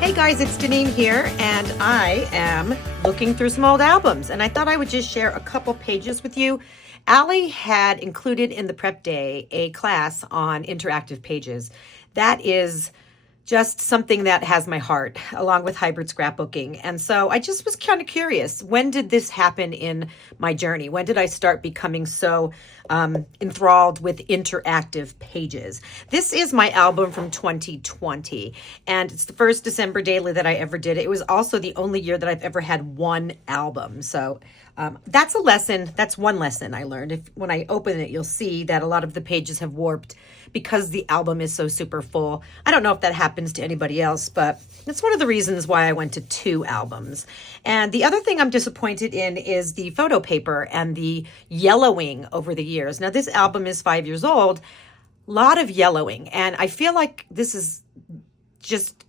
Hey guys, it's Deneen here, and I am looking through some old albums, and I thought I would just share a couple pages with you. Allie had included in the prep day a class on interactive pages. That is just something that has my heart, along with hybrid scrapbooking. And so I just was kind of curious, when did this happen in my journey? When did I start becoming so enthralled with interactive pages? This is my album from 2020, and it's the first December daily that I ever did. It was also the only year that I've ever had one album. So that's a lesson. That's one lesson I learned. When I open it, you'll see that a lot of the pages have warped because the album is so super full. I don't know if that happens to anybody else, but it's one of the reasons why I went to 2 albums. And the other thing I'm disappointed in is the photo paper and the yellowing over the years. Now, this album is 5 years old, a lot of yellowing. And I feel like this is just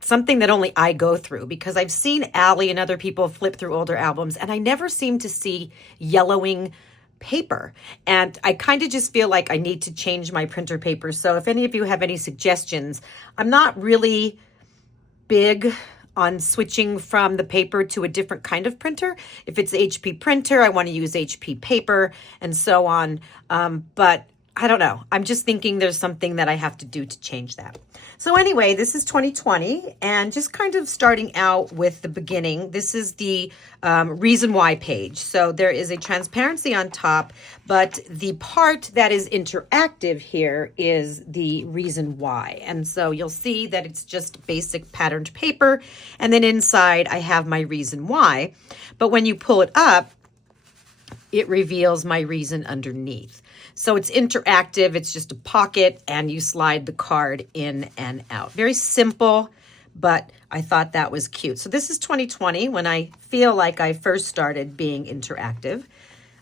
something that only I go through, because I've seen Allie and other people flip through older albums, and I never seem to see yellowing paper. And I kind of just feel like I need to change my printer paper. So if any of you have any suggestions, I'm not really big on switching from the paper to a different kind of printer. If it's HP printer, I want to use HP paper and so on. But I don't know. I'm just thinking there's something that I have to do to change that. So anyway, this is 2020, and just kind of starting out with the beginning. This is the reason why page. So there is a transparency on top, but the part that is interactive here is the reason why. And so you'll see that it's just basic patterned paper. And then inside I have my reason why. But when you pull it up, it reveals my reason underneath. So it's interactive. It's just a pocket, and you slide the card in and out. Very simple, but I thought that was cute. So this is 2020, when I feel like I first started being interactive,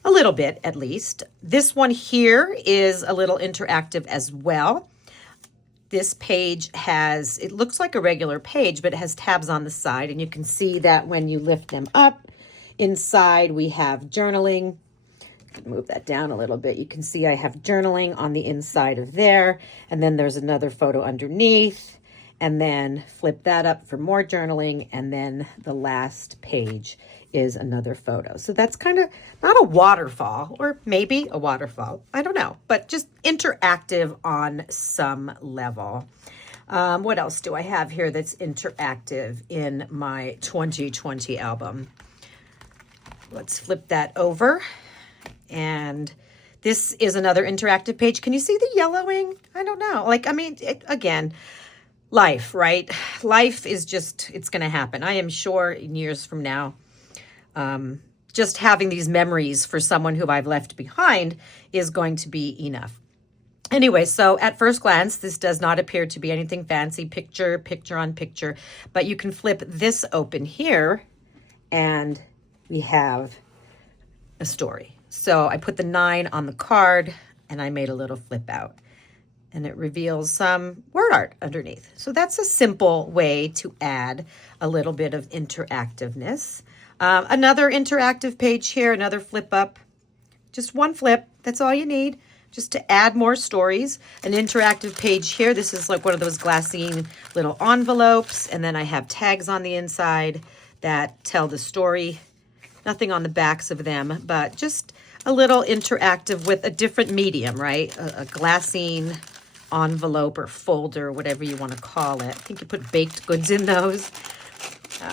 a little bit at least. This one here is a little interactive as well. This page has, it looks like a regular page, but it has tabs on the side, and you can see that when you lift them up. Inside we have journaling. Move that down a little bit. You can see I have journaling on the inside of there, and then there's another photo underneath, and then flip that up for more journaling, and then the last page is another photo. So that's kind of not a waterfall, or maybe a waterfall, I don't know, but just interactive on some level. What else do I have here that's interactive in my 2020 album? Let's flip that over. And this is another interactive page. Can you see the yellowing? I don't know. Like, I mean, again, life, right? Life is just, it's going to happen. I am sure in years from now, just having these memories for someone who I've left behind is going to be enough. Anyway, so at first glance, this does not appear to be anything fancy, picture on picture, but you can flip this open here, and we have a story. So I put the 9 on the card, and I made a little flip out, and it reveals some word art underneath. So that's a simple way to add a little bit of interactiveness. Another interactive page here, another flip up, just one flip. That's all you need, just to add more stories. An interactive page here. This is like one of those glassine little envelopes, and then I have tags on the inside that tell the story. Nothing on the backs of them, but just a little interactive with a different medium, right? A glassine envelope or folder, whatever you want to call it. I think you put baked goods in those.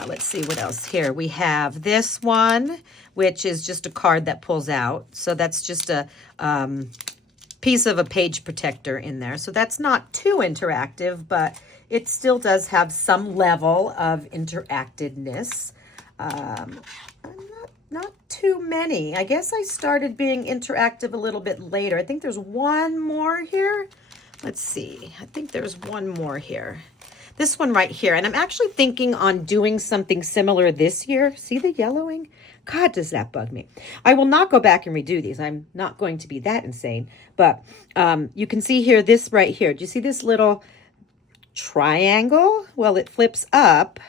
Let's see what else here. We have this one, which is just a card that pulls out. So that's just a piece of a page protector in there. So that's not too interactive, but it still does have some level of interactiveness. Not too many. I guess I started being interactive a little bit later. I think there's one more here. Let's see. I think there's one more here. This one right here. And I'm actually thinking on doing something similar this year. See the yellowing? God, does that bug me. I will not go back and redo these. I'm not going to be that insane. But you can see here, this right here. Do you see this little triangle? Well, it flips up,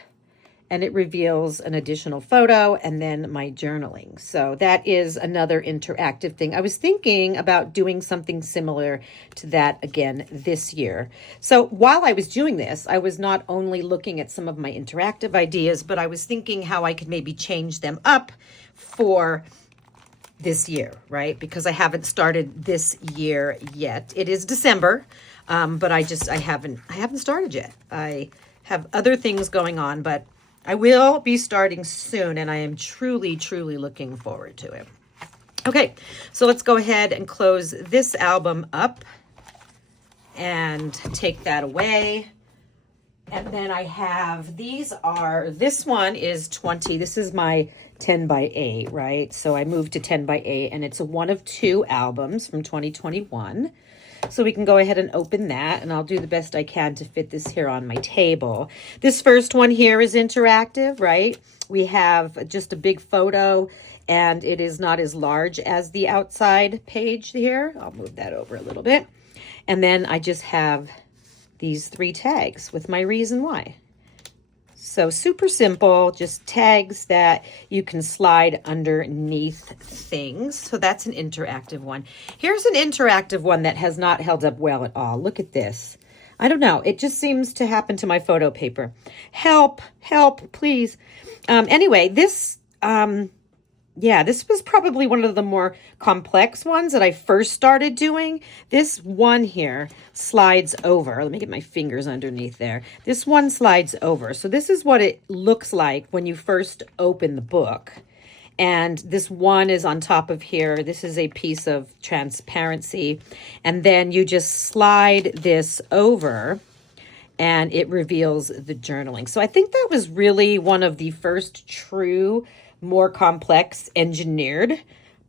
and it reveals an additional photo and then my journaling. So that is another interactive thing. I was thinking about doing something similar to that again this year. So while I was doing this, I was not only looking at some of my interactive ideas, but I was thinking how I could maybe change them up for this year, right? Because I haven't started this year yet. It is December, but I haven't started yet. I have other things going on, but I will be starting soon, and I am truly, truly looking forward to it. Okay, so let's go ahead and close this album up and take that away. And then I have, this one is 20. This is my 10 by 8, right? So I moved to 10 by 8, and it's a one of two albums from 2021. So we can go ahead and open that, and I'll do the best I can to fit this here on my table. This first one here is interactive, right? We have just a big photo, and it is not as large as the outside page here. I'll move that over a little bit. And then I just have these 3 tags with my reason why. So super simple, just tags that you can slide underneath things. So that's an interactive one. Here's an interactive one that has not held up well at all. Look at this. I don't know. It just seems to happen to my photo paper. Help, help, please. Anyway, this was probably one of the more complex ones that I first started doing. This one here slides over. Let me get my fingers underneath there. This one slides over. So this is what it looks like when you first open the book. And this one is on top of here. This is a piece of transparency. And then you just slide this over and it reveals the journaling. So I think that was really one of the first true more complex engineered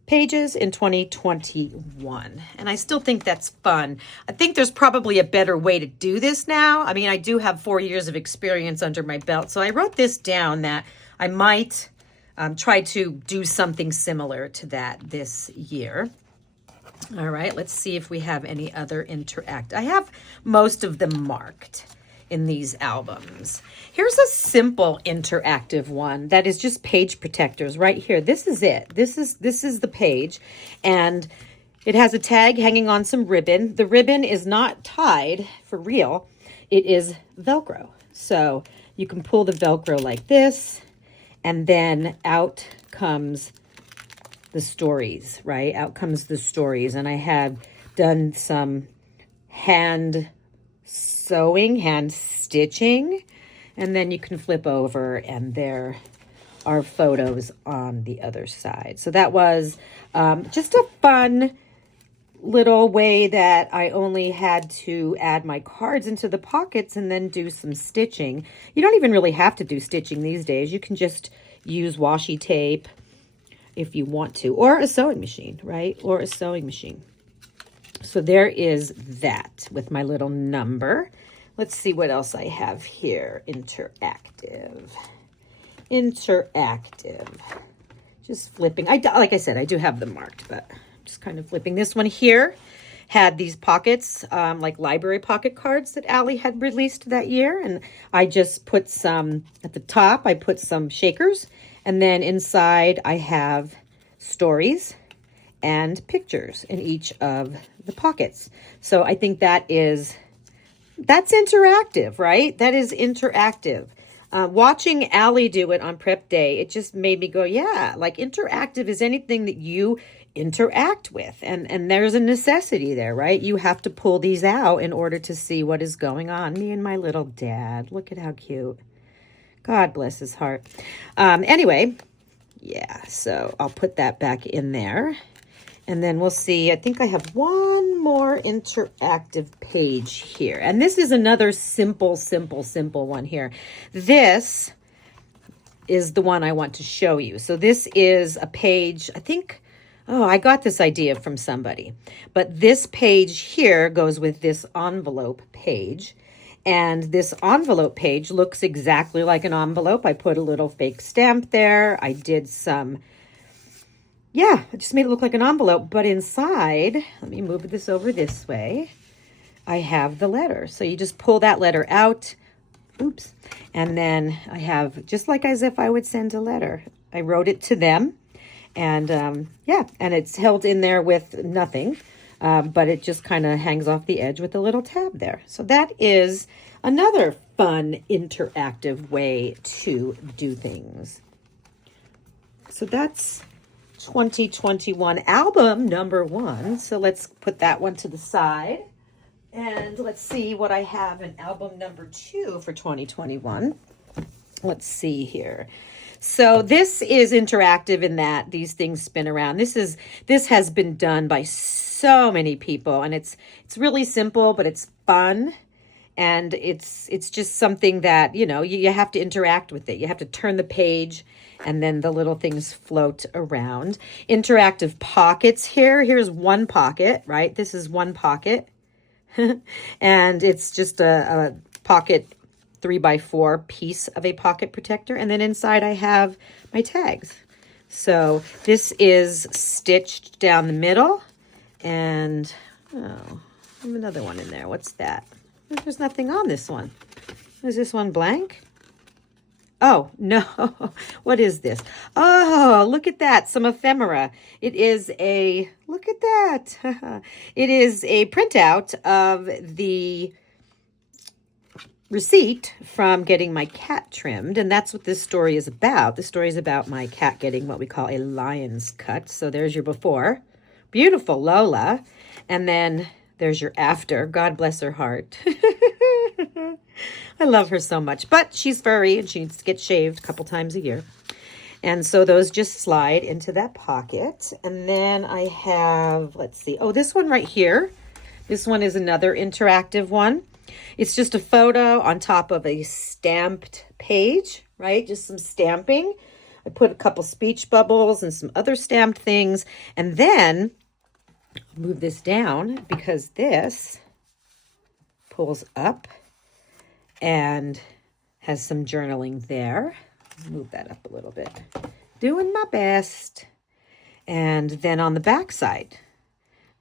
pages in 2021. And I still think that's fun. I think there's probably a better way to do this now. I mean, I do have 4 years of experience under my belt. So I wrote this down that I might try to do something similar to that this year. All right, let's see if we have any other I have most of them marked in these albums. Here's a simple interactive one that is just page protectors right here. This is it. This is the page, and it has a tag hanging on some ribbon. The ribbon is not tied for real. It is Velcro. So you can pull the Velcro like this, and then out comes the stories, right? Out comes the stories. And I have done some hand sewing, hand stitching, and then you can flip over and there are photos on the other side. So that was just a fun little way that I only had to add my cards into the pockets and then do some stitching. You don't even really have to do stitching these days. You can just use washi tape if you want to, or a sewing machine, right? Or a sewing machine. So there is that with my little number. Let's see what else I have here. Interactive. Just flipping. Like I said, I do have them marked, but I'm just kind of flipping. This one here had these pockets, like library pocket cards that Allie had released that year. And I just put some, at the top, I put some shakers. And then inside I have stories and pictures in each of the pockets. So I think that's interactive, right? That is interactive. Watching Allie do it on prep day, it just made me go, yeah, like interactive is anything that you interact with. And there's a necessity there, right? You have to pull these out in order to see what is going on. Me and my little dad. Look at how cute. God bless his heart. Anyway, yeah, so I'll put that back in there. And then we'll see, I think I have one more interactive page here. And this is another simple one here. This is the one I want to show you. So this is a page, I think, I got this idea from somebody. But this page here goes with this envelope page. And this envelope page looks exactly like an envelope. I put a little fake stamp there. I did some... yeah, I just made it look like an envelope, but inside, let me move this over this way, I have the letter. So you just pull that letter out, Oops. And then I have, just like as if I would send a letter, I wrote it to them. And yeah, and it's held in there with nothing, but it just kind of hangs off the edge with a little tab there. So that is another fun, interactive way to do things. So that's 2021 album number 1. So let's put that one to the side. And let's see what I have in album number 2 for 2021. Let's see here. So this is interactive in that these things spin around. This has been done by so many people, and it's really simple, but it's fun. And it's just something that, you have to interact with it. You have to turn the page, and then the little things float around. Interactive pockets here. Here's one pocket, right? This is one pocket. And it's just a pocket 3x4 piece of a pocket protector. And then inside I have my tags. So this is stitched down the middle. And, I have another one in there. What's that? There's nothing on this one. Is this one blank? Oh, no. What is this? Oh, look at that. Some ephemera. It is a, look at that. It is a printout of the receipt from getting my cat trimmed. And that's what this story is about. The story is about my cat getting what we call a lion's cut. So there's your before. Beautiful Lola. And then there's your after. God bless her heart. I love her so much, but she's furry and she needs to get shaved a couple times a year. And so those just slide into that pocket. And then I have, let's see. Oh, this one right here. This one is another interactive one. It's just a photo on top of a stamped page, right? Just some stamping. I put a couple speech bubbles and some other stamped things. And then I'll move this down because this pulls up and has some journaling there. Move that up a little bit. Doing my best. And then on the back side,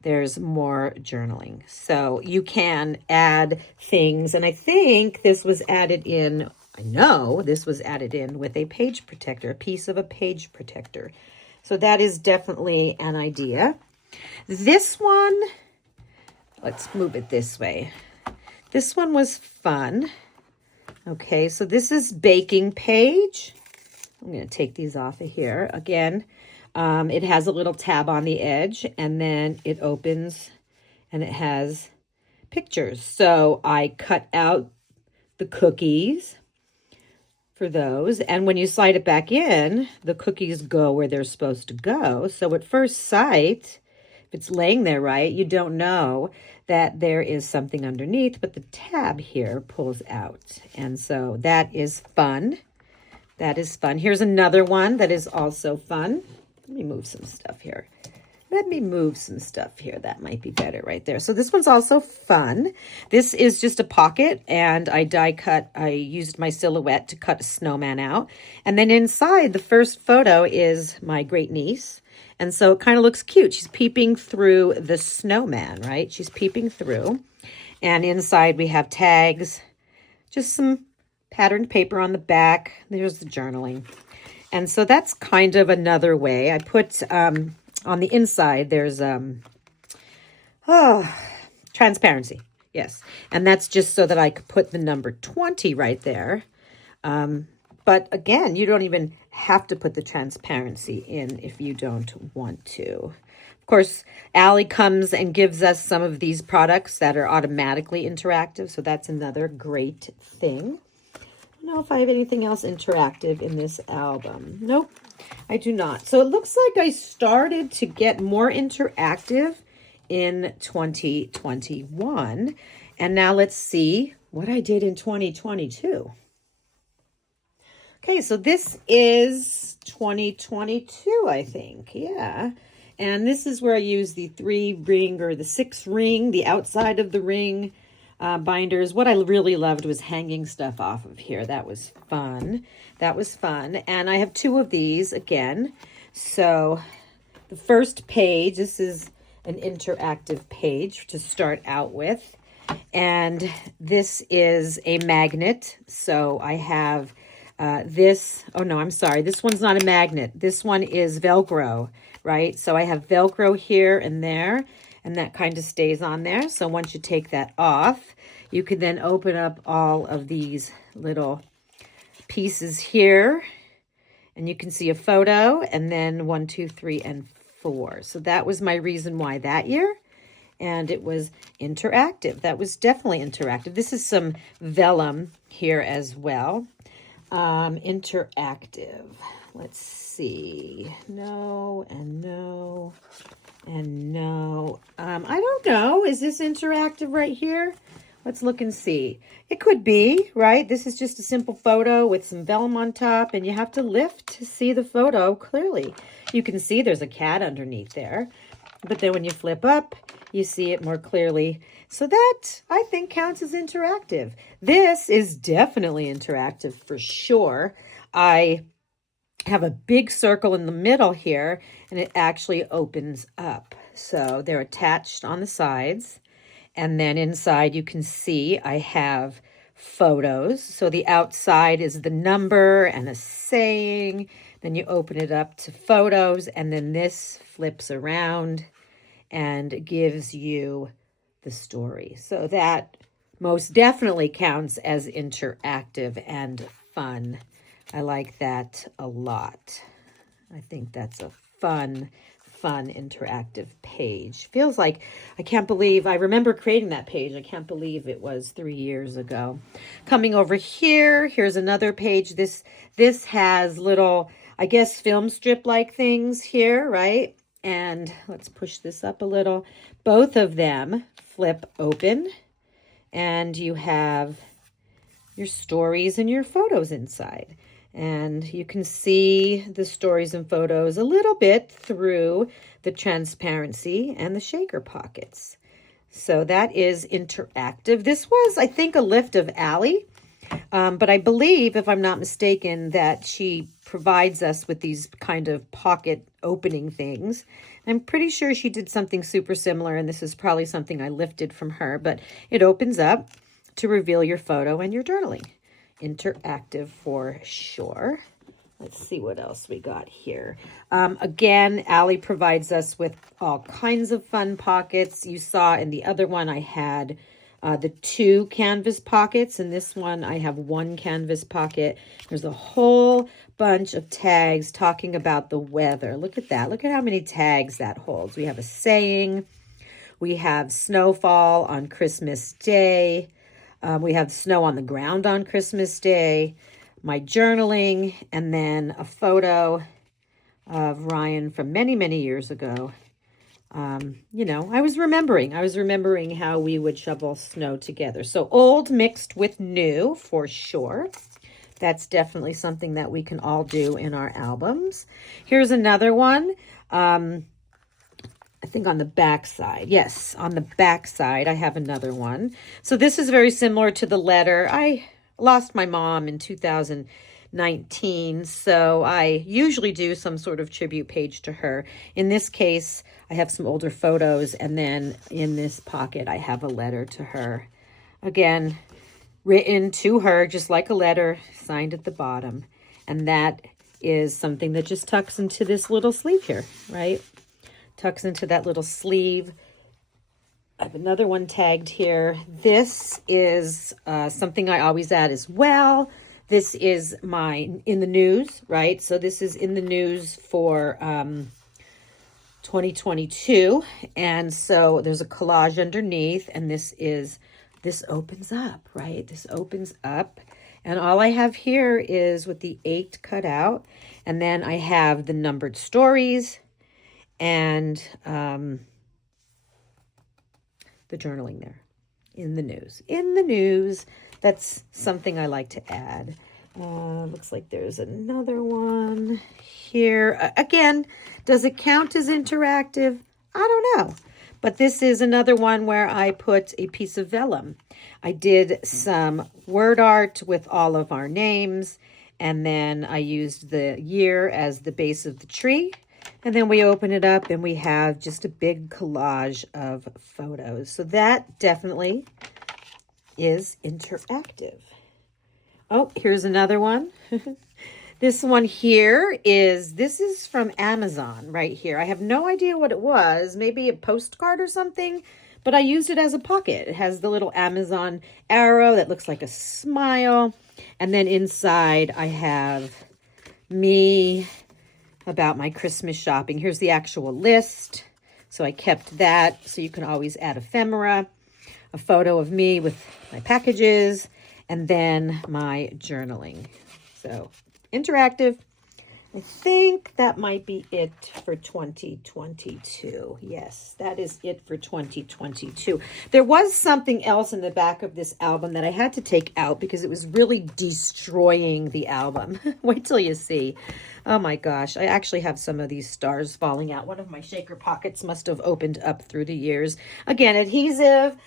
there's more journaling. So you can add things. And I think this was added in, I know this was added in with a page protector, a piece of a page protector. So that is definitely an idea. This one, let's move it this way. This one was fun. Okay, so this is baking page. I'm going to take these off of here. Again, it has a little tab on the edge, and then it opens, and it has pictures. So I cut out the cookies for those, and when you slide it back in, the cookies go where they're supposed to go. So at first sight, if it's laying there right, you don't know that there is something underneath, but the tab here pulls out. And so that is fun. That is fun. Here's another one that is also fun. Let me move some stuff here. That might be better right there. So this one's also fun. This is just a pocket, and I used my silhouette to cut a snowman out. And then inside, the first photo is my great niece. And so it kind of looks cute. She's peeping through the snowman, right? She's peeping through. And inside we have tags, just some patterned paper on the back. There's the journaling. And so that's kind of another way. I put on the inside, there's transparency. Yes. And that's just so that I could put the number 20 right there. But again, you don't even have to put the transparency in if you don't want to. Of course, Allie comes and gives us some of these products that are automatically interactive. So that's another great thing. I don't know if I have anything else interactive in this album. Nope, I do not. So it looks like I started to get more interactive in 2021. And now let's see what I did in 2022. Okay, so this is 2022, I think. Yeah. And this is where I use the 3-ring or the 6-ring, the outside of the ring binders. What I really loved was hanging stuff off of here. That was fun. And I have 2 of these again. So the first page, this is an interactive page to start out with. And this is a magnet. So I have this. Oh, no, I'm sorry. This one's not a magnet. This one is Velcro, right? So I have Velcro here and there, and that kind of stays on there. So once you take that off, you can then open up all of these little pieces here, and you can see a photo, and then 1, 2, 3, and 4. So that was my reason why that year. And it was interactive. That was definitely interactive. This is some vellum here as well. Interactive. Let's see. No, and no, and no. I don't know. Is this interactive right here? Let's look and see. It could be, right? This is just a simple photo with some vellum on top, and you have to lift to see the photo clearly. You can see there's a cat underneath there, but then when you flip up, you see it more clearly. So that, I think, counts as interactive. This is definitely interactive for sure. I have a big circle in the middle here, and it actually opens up. So they're attached on the sides. And then inside you can see I have photos. So the outside is the number and a saying. Then you open it up to photos, and then this flips around and gives you the story. So that most definitely counts as interactive and fun. I like that a lot. I think that's a fun interactive page. Feels like, I can't believe, I remember creating that page. I can't believe it was 3 years ago. Coming over here, here's another page. This has little, I guess, film strip-like things here, right? And let's push this up a little. Both of them flip open, and you have your stories and your photos inside. And you can see the stories and photos a little bit through the transparency and the shaker pockets. So that is interactive. This was, I think, a lift of Allie. But I believe, if I'm not mistaken, that she provides us with these kind of pocket opening things. I'm pretty sure she did something super similar, and this is probably something I lifted from her, but it opens up to reveal your photo and your journaling. Interactive for sure. Let's see what else we got here. Again, Allie provides us with all kinds of fun pockets. You saw in the other one I had the 2 canvas pockets. In this one, I have 1 canvas pocket. There's a whole bunch of tags talking about the weather. Look at that. Look at how many tags that holds. We have a saying. We have snowfall on Christmas Day. We have snow on the ground on Christmas Day. My journaling, and then a photo of Ryan from many, many years ago. You know, I was remembering how we would shovel snow together. So old mixed with new for sure. That's definitely something that we can all do in our albums. Here's another one. I think on the back side. Yes, on the back side, I have another one. So this is very similar to the letter. I lost my mom in 2019, so I usually do some sort of tribute page to her. In this case, I have some older photos, and then in this pocket, I have a letter to her. Again, written to her, just like a letter, signed at the bottom. And that is something that just tucks into this little sleeve here, right? Tucks into that little sleeve. I have another one tagged here. This is something I always add as well. This is my in the news, right? So this is in the news for 2022. And so there's a collage underneath, and this opens up, right? This opens up. And all I have here is with the 8 cut out. And then I have the numbered stories and the journaling there in the news. In the news, that's something I like to add. Looks like there's another one here. Again, does it count as interactive? I don't know. But this is another one where I put a piece of vellum. I did some word art with all of our names, and then I used the year as the base of the tree. And then we open it up and we have just a big collage of photos. So that definitely is interactive. Oh, here's another one. This one here this is from Amazon right here. I have no idea what it was, maybe a postcard or something, but I used it as a pocket. It has the little Amazon arrow that looks like a smile. And then inside I have me about my Christmas shopping. Here's the actual list. So I kept that so you can always add ephemera, a photo of me with my packages, and then my journaling. So interactive. I think that might be it for 2022. Yes, that is it for 2022. There was something else in the back of this album that I had to take out because it was really destroying the album. Wait till you see. Oh my gosh, I actually have some of these stars falling out. One of my shaker pockets must have opened up through the years. Again, adhesive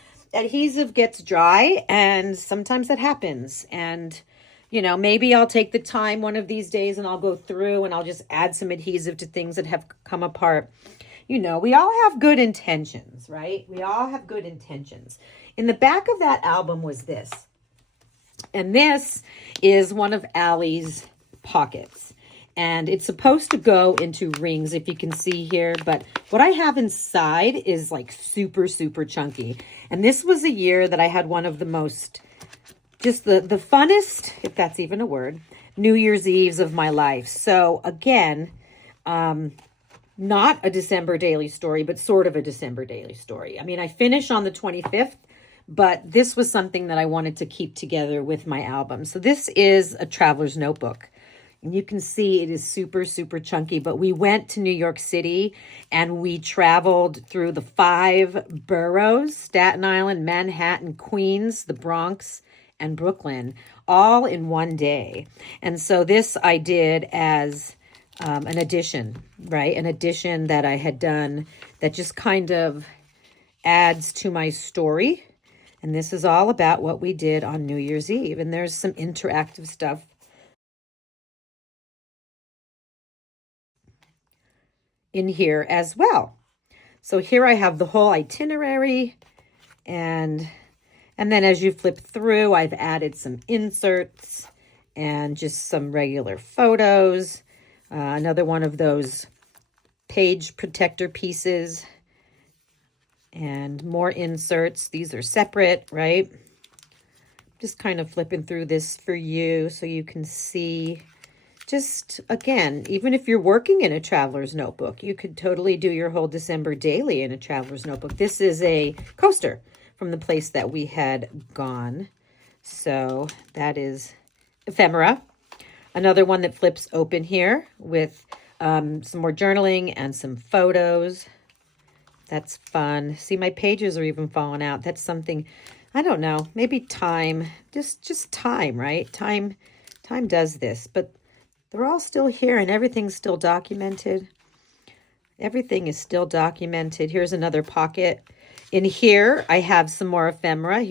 gets dry, and sometimes that happens. And you know, maybe I'll take the time one of these days and I'll go through and I'll just add some adhesive to things that have come apart. You know, we all have good intentions, right? We all have good intentions. In the back of that album was this. And this is one of Allie's pockets. And it's supposed to go into rings, if you can see here. But what I have inside is like super, super chunky. And this was a year that I had one of the most, just the funnest, if that's even a word, New Year's Eves of my life. So again, not a December daily story, but sort of a December daily story. I mean, I finish on the 25th, but this was something that I wanted to keep together with my album. So this is a traveler's notebook. And you can see it is super, super chunky, but we went to New York City and we traveled through the 5 boroughs: Staten Island, Manhattan, Queens, the Bronx, and Brooklyn, all in one day. And so this I did as an addition, right? An addition that I had done that just kind of adds to my story. And this is all about what we did on New Year's Eve. And there's some interactive stuff in here as well. So here I have the whole itinerary, and then as you flip through, I've added some inserts and just some regular photos. Another one of those page protector pieces and more inserts. These are separate, right? Just kind of flipping through this for you so you can see. Just, again, even if you're working in a traveler's notebook, you could totally do your whole December daily in a traveler's notebook. This is a coaster from the place that we had gone. So that is ephemera. Another one that flips open here with some more journaling and some photos. That's fun. See, my pages are even falling out. That's something, I don't know, maybe time, just time, right? Time does this, but they're all still here and everything's still documented. Everything is still documented. Here's another pocket. In here, I have some more ephemera.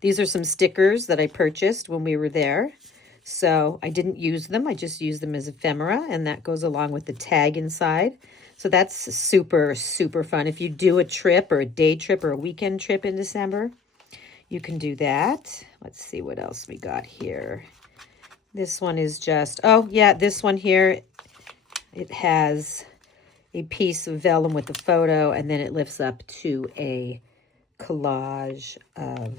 These are some stickers that I purchased when we were there. So I didn't use them. I just used them as ephemera, and that goes along with the tag inside. So that's super, super fun. If you do a trip or a day trip or a weekend trip in December, you can do that. Let's see what else we got here. This one is just, oh yeah, this one here, it has a piece of vellum with a photo, and then it lifts up to a collage of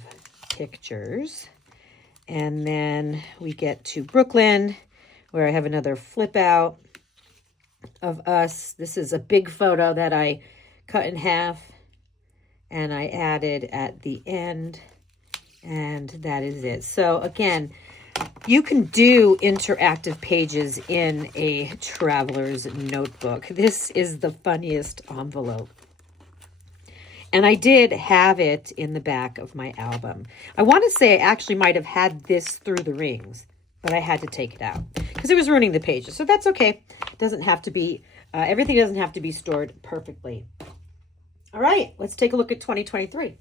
pictures. And then we get to Brooklyn, where I have another flip out of us. This is a big photo that I cut in half and I added at the end, and that is it. So again, you can do interactive pages in a traveler's notebook. This is the funniest envelope. And I did have it in the back of my album. I want to say I actually might have had this through the rings, but I had to take it out because it was ruining the pages. So that's okay. It doesn't have to be, everything doesn't have to be stored perfectly. All right, let's take a look at 2023.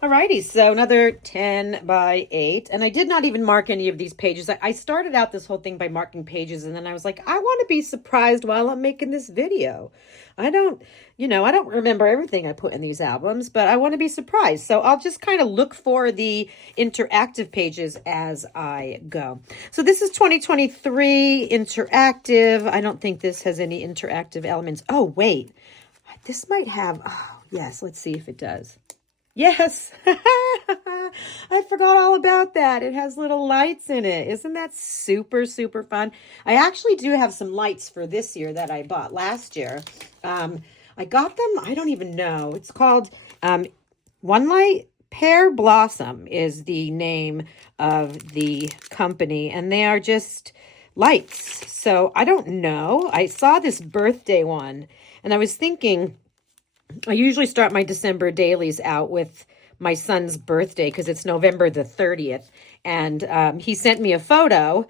Alrighty, so another 10 by 8. And I did not even mark any of these pages. I started out this whole thing by marking pages, and then I was like, I want to be surprised while I'm making this video. I don't, I don't remember everything I put in these albums, but I want to be surprised. So I'll just kind of look for the interactive pages as I go. So this is 2023 interactive. I don't think this has any interactive elements. Oh, wait. This might have, oh, yes, let's see if it does. Yes, I forgot all about that. It has little lights in it. Isn't that super, super fun? I actually do have some lights for this year that I bought last year. I got them, I don't even know. It's called One Light Pear Blossom is the name of the company, and they are just lights. So I don't know. I saw this birthday one, and I was thinking, I usually start my December dailies out with my son's birthday because it's November the 30th. And he sent me a photo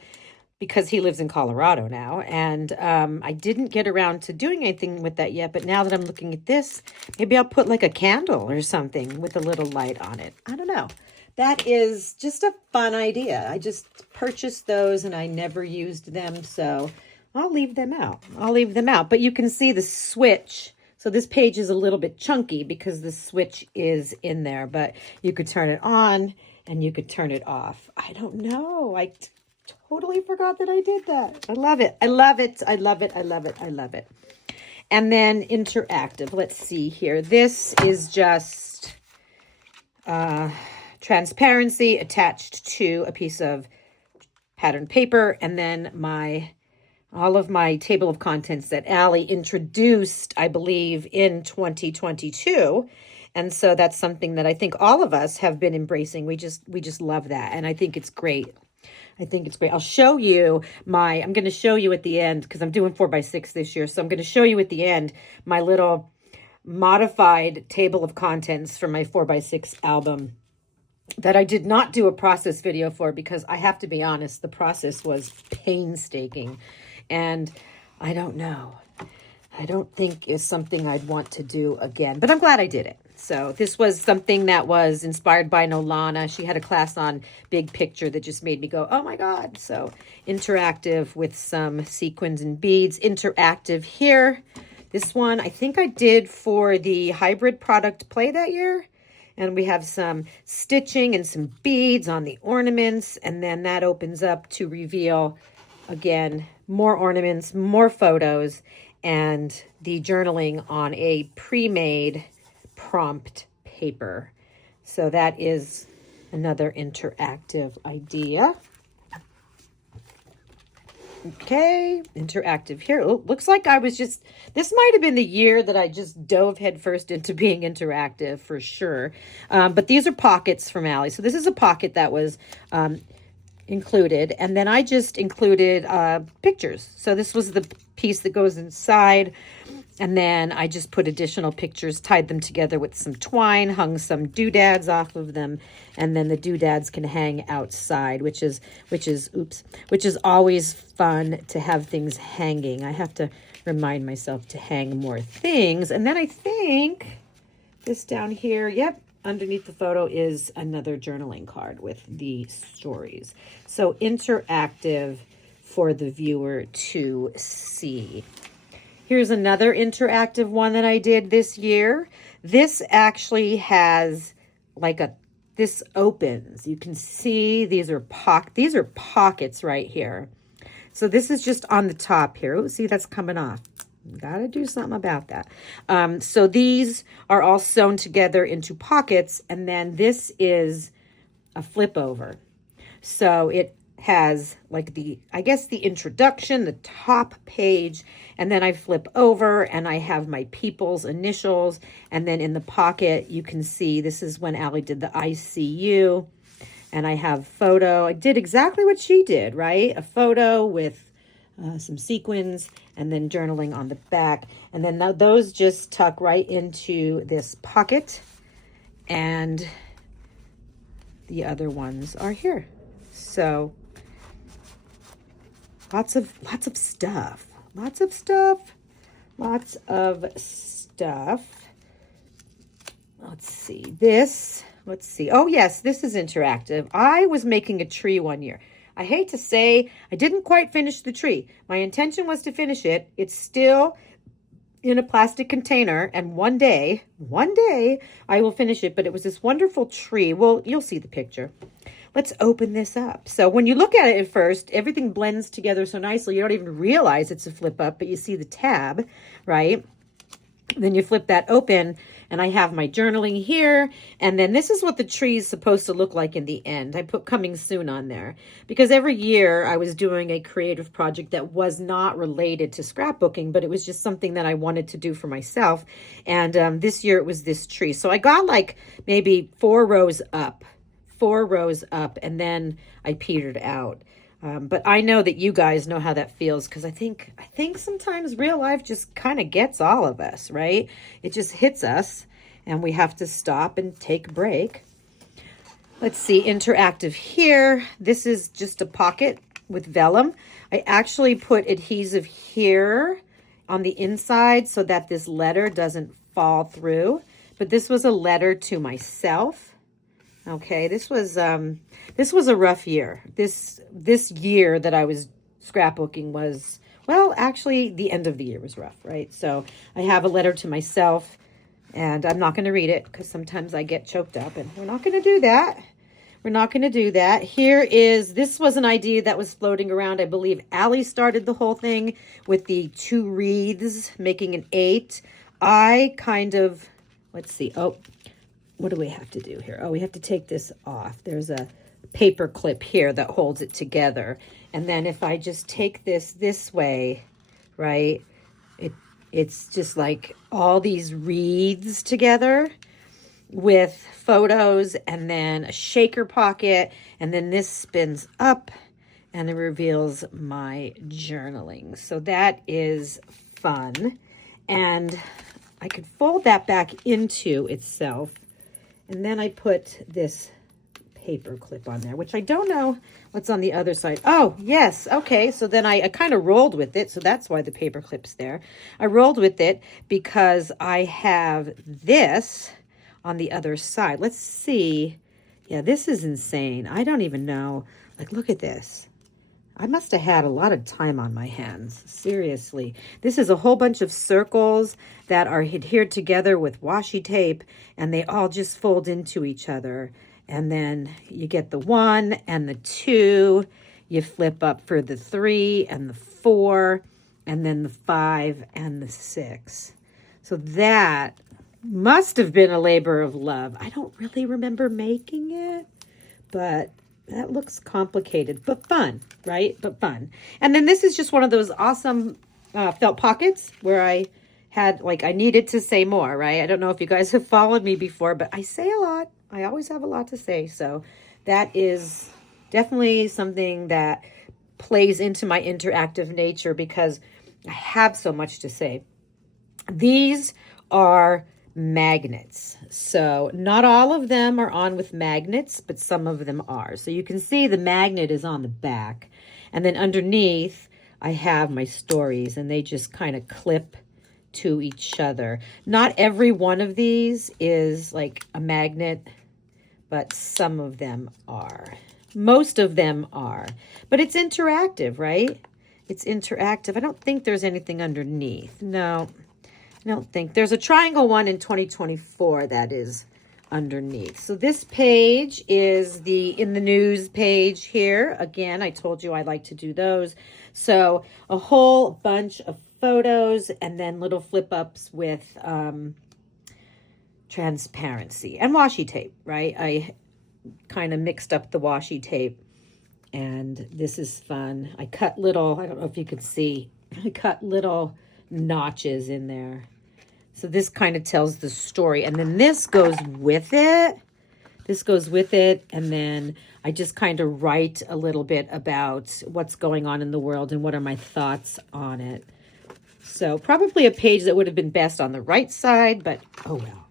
because he lives in Colorado now. And I didn't get around to doing anything with that yet. But now that I'm looking at this, maybe I'll put like a candle or something with a little light on it. I don't know. That is just a fun idea. I just purchased those and I never used them. So I'll leave them out. But you can see the switch. So this page is a little bit chunky because the switch is in there, but you could turn it on and you could turn it off. I don't know. I totally forgot that I did that. I love it. And then interactive. Let's see here. This is just transparency attached to a piece of patterned paper, and then all of my table of contents that Allie introduced, I believe, in 2022. And so that's something that I think all of us have been embracing. We just love that. And I think it's great. I'll show you I'm going to show you at the end because I'm doing 4x6 this year. So I'm going to show you at the end my little modified table of contents for my 4x6 album that I did not do a process video for because I have to be honest, the process was painstaking. And I don't know. I don't think it's something I'd want to do again, but I'm glad I did it. So this was something that was inspired by Nolana. She had a class on big picture that just made me go, oh my God. So interactive with some sequins and beads. Interactive here. This one I think I did for the hybrid product play that year. And we have some stitching and some beads on the ornaments. And then that opens up to reveal, again, more ornaments, more photos, and the journaling on a pre-made prompt paper. So that is another interactive idea. Okay, interactive here. Oh, looks like this might have been the year that I just dove headfirst into being interactive for sure. But these are pockets from Allie. So this is a pocket that was included, and then I just included pictures. So this was the piece that goes inside, and then I just put additional pictures, tied them together with some twine, hung some doodads off of them, and then the doodads can hang outside, which is always fun to have things hanging. I have to remind myself to hang more things. And then I think this down here, yep, underneath the photo is another journaling card with the stories. So interactive for the viewer to see. Here's another interactive one that I did this year. This actually has this opens. You can see these are pockets right here. So this is just on the top here. Oh, see, that's coming off. Got to do something about that. So these are all sewn together into pockets, and then this is a flip over. So it has the introduction, the top page, and then I flip over and I have my people's initials, and then in the pocket you can see this is when Allie did the ICU, and I have photo. I did exactly what she did, right? A photo with some sequins, and then journaling on the back. And then those just tuck right into this pocket, and the other ones are here. So lots of stuff. Let's see. This let's see. Oh, yes, this is interactive. I was making a tree one year. I hate to say I didn't quite finish the tree. My intention was to finish it. It's still in a plastic container, and one day, I will finish it. But it was this wonderful tree. Well, you'll see the picture. Let's open this up. So when you look at it at first, everything blends together so nicely. You don't even realize it's a flip up, but you see the tab, right? Then you flip that open, and I have my journaling here. And then this is what the tree is supposed to look like in the end. I put coming soon on there because every year I was doing a creative project that was not related to scrapbooking, but it was just something that I wanted to do for myself. And this year it was this tree. So I got like maybe 4 rows up, and then I petered out. But I know that you guys know how that feels, because I think sometimes real life just kind of gets all of us, right? It just hits us and we have to stop and take a break. Let's see, interactive here. This is just a pocket with vellum. I actually put adhesive here on the inside so that this letter doesn't fall through. But this was a letter to myself. Okay, this was a rough year. This year that I was scrapbooking was, well, actually the end of the year was rough, right? So I have a letter to myself, and I'm not going to read it because sometimes I get choked up, and we're not going to do that. We're not going to do that. This was an idea that was floating around. I believe Allie started the whole thing with the 2 wreaths, making an 8. I kind of, let's see, what do we have to do here? Oh, we have to take this off. There's a paper clip here that holds it together. And then if I just take this way, right, it's just like all these wreaths together with photos, and then a shaker pocket, and then this spins up and it reveals my journaling. So that is fun. And I could fold that back into itself. And then I put this paper clip on there, which I don't know what's on the other side. Oh, yes. Okay. So then I kind of rolled with it. So that's why the paper clip's there. I rolled with it because I have this on the other side. Let's see. Yeah, this is insane. I don't even know. Like, look at this. I must have had a lot of time on my hands. Seriously. This is a whole bunch of circles that are adhered together with washi tape, and they all just fold into each other. And then you get the 1 and the 2. You flip up for the 3 and the 4, and then the 5 and the 6. So that must have been a labor of love. I don't really remember making it, but that looks complicated, but fun, right? But fun. And then this is just one of those awesome felt pockets where I had, like, I needed to say more, right? I don't know if you guys have followed me before, but I say a lot. I always have a lot to say. So that is definitely something that plays into my interactive nature because I have so much to say. These are magnets. So not all of them are on with magnets, but some of them are. So you can see the magnet is on the back. And then underneath, I have my stories, and they just kind of clip to each other. Not every one of these is like a magnet, but some of them are. Most of them are. But it's interactive, right? It's interactive. I don't think there's anything underneath. No. I don't think. There's a triangle one in 2024 that is underneath. So this page is the in the news page here. Again, I told you I like to do those. So a whole bunch of photos and then little flip ups with transparency and washi tape, right? I kind of mixed up the washi tape, and this is fun. I cut little, I don't know if you could see, I cut little notches in there. So this kind of tells the story. And then this goes with it. This goes with it. And then I just kind of write a little bit about what's going on in the world and what are my thoughts on it. So probably a page that would have been best on the right side, but oh well.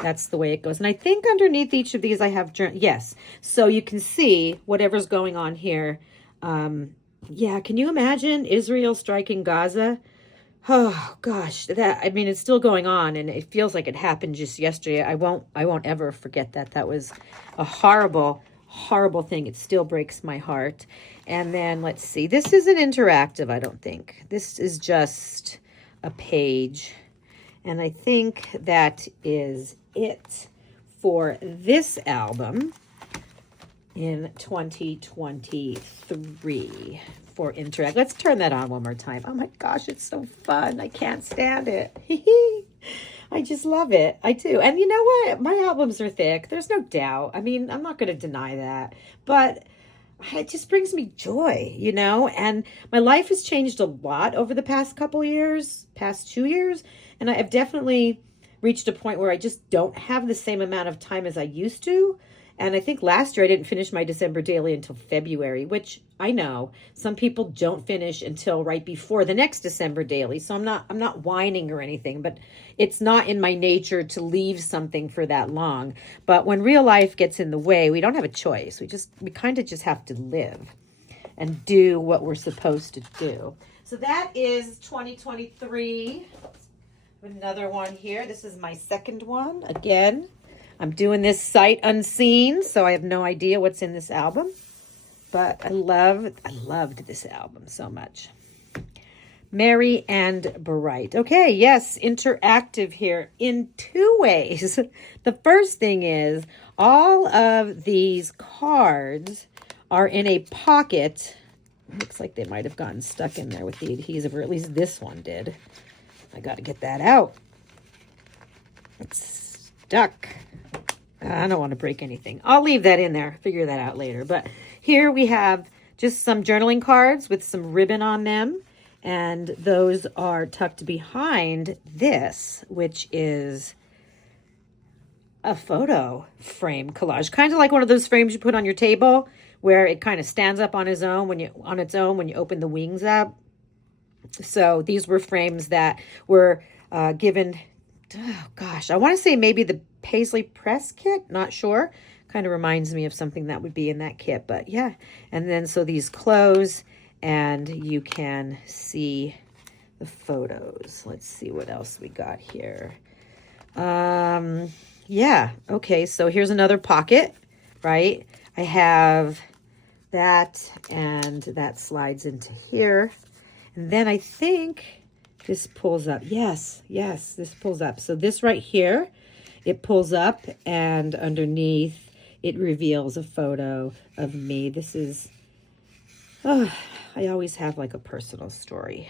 That's the way it goes. And I think underneath each of these I have, yes. So you can see whatever's going on here. Yeah, can you imagine Israel striking Gaza? Oh gosh, that I mean it's still going on and it feels like it happened just yesterday. I won't ever forget that. That was a horrible, horrible thing. It still breaks my heart. And then let's see. This isn't interactive, I don't think. This is just a page. And I think that is it for this album in 2023 for Interact. Let's turn that on one more time. Oh my gosh, it's so fun. I can't stand it. I just love it. I do. And you know what? My albums are thick. There's no doubt. I mean, I'm not going to deny that. But it just brings me joy, you know? And my life has changed a lot over the past couple years, past 2 years. And I've definitely reached a point where I just don't have the same amount of time as I used to. And I think last year I didn't finish my December daily until February, which I know some people don't finish until right before the next December daily. So I'm not whining or anything, but it's not in my nature to leave something for that long. But when real life gets in the way, we don't have a choice. We kind of just have to live and do what we're supposed to do. So that is 2023. Another one here. This is my second one. Again, I'm doing this sight unseen, so I have no idea what's in this album. But I loved this album so much. Merry and Bright. Okay, yes, interactive here in two ways. The first thing is all of these cards are in a pocket. Looks like they might have gotten stuck in there with the adhesive, or at least this one did. I got to get that out. It's stuck. I don't want to break anything. I'll leave that in there. Figure that out later. But here we have just some journaling cards with some ribbon on them. And those are tucked behind this, which is a photo frame collage. Kind of like one of those frames you put on your table where it kind of stands up on its own when you open the wings up. So these were frames that were given, oh gosh, I want to say maybe the Paisley Press kit, not sure. Kind of reminds me of something that would be in that kit, but yeah. And then so these close and you can see the photos. Let's see what else we got here. Yeah, okay, so here's another pocket, right? I have that and that slides into here. And then I think this pulls up. Yes, this pulls up. So this right here, it pulls up and underneath it reveals a photo of me. This is, I always have like a personal story.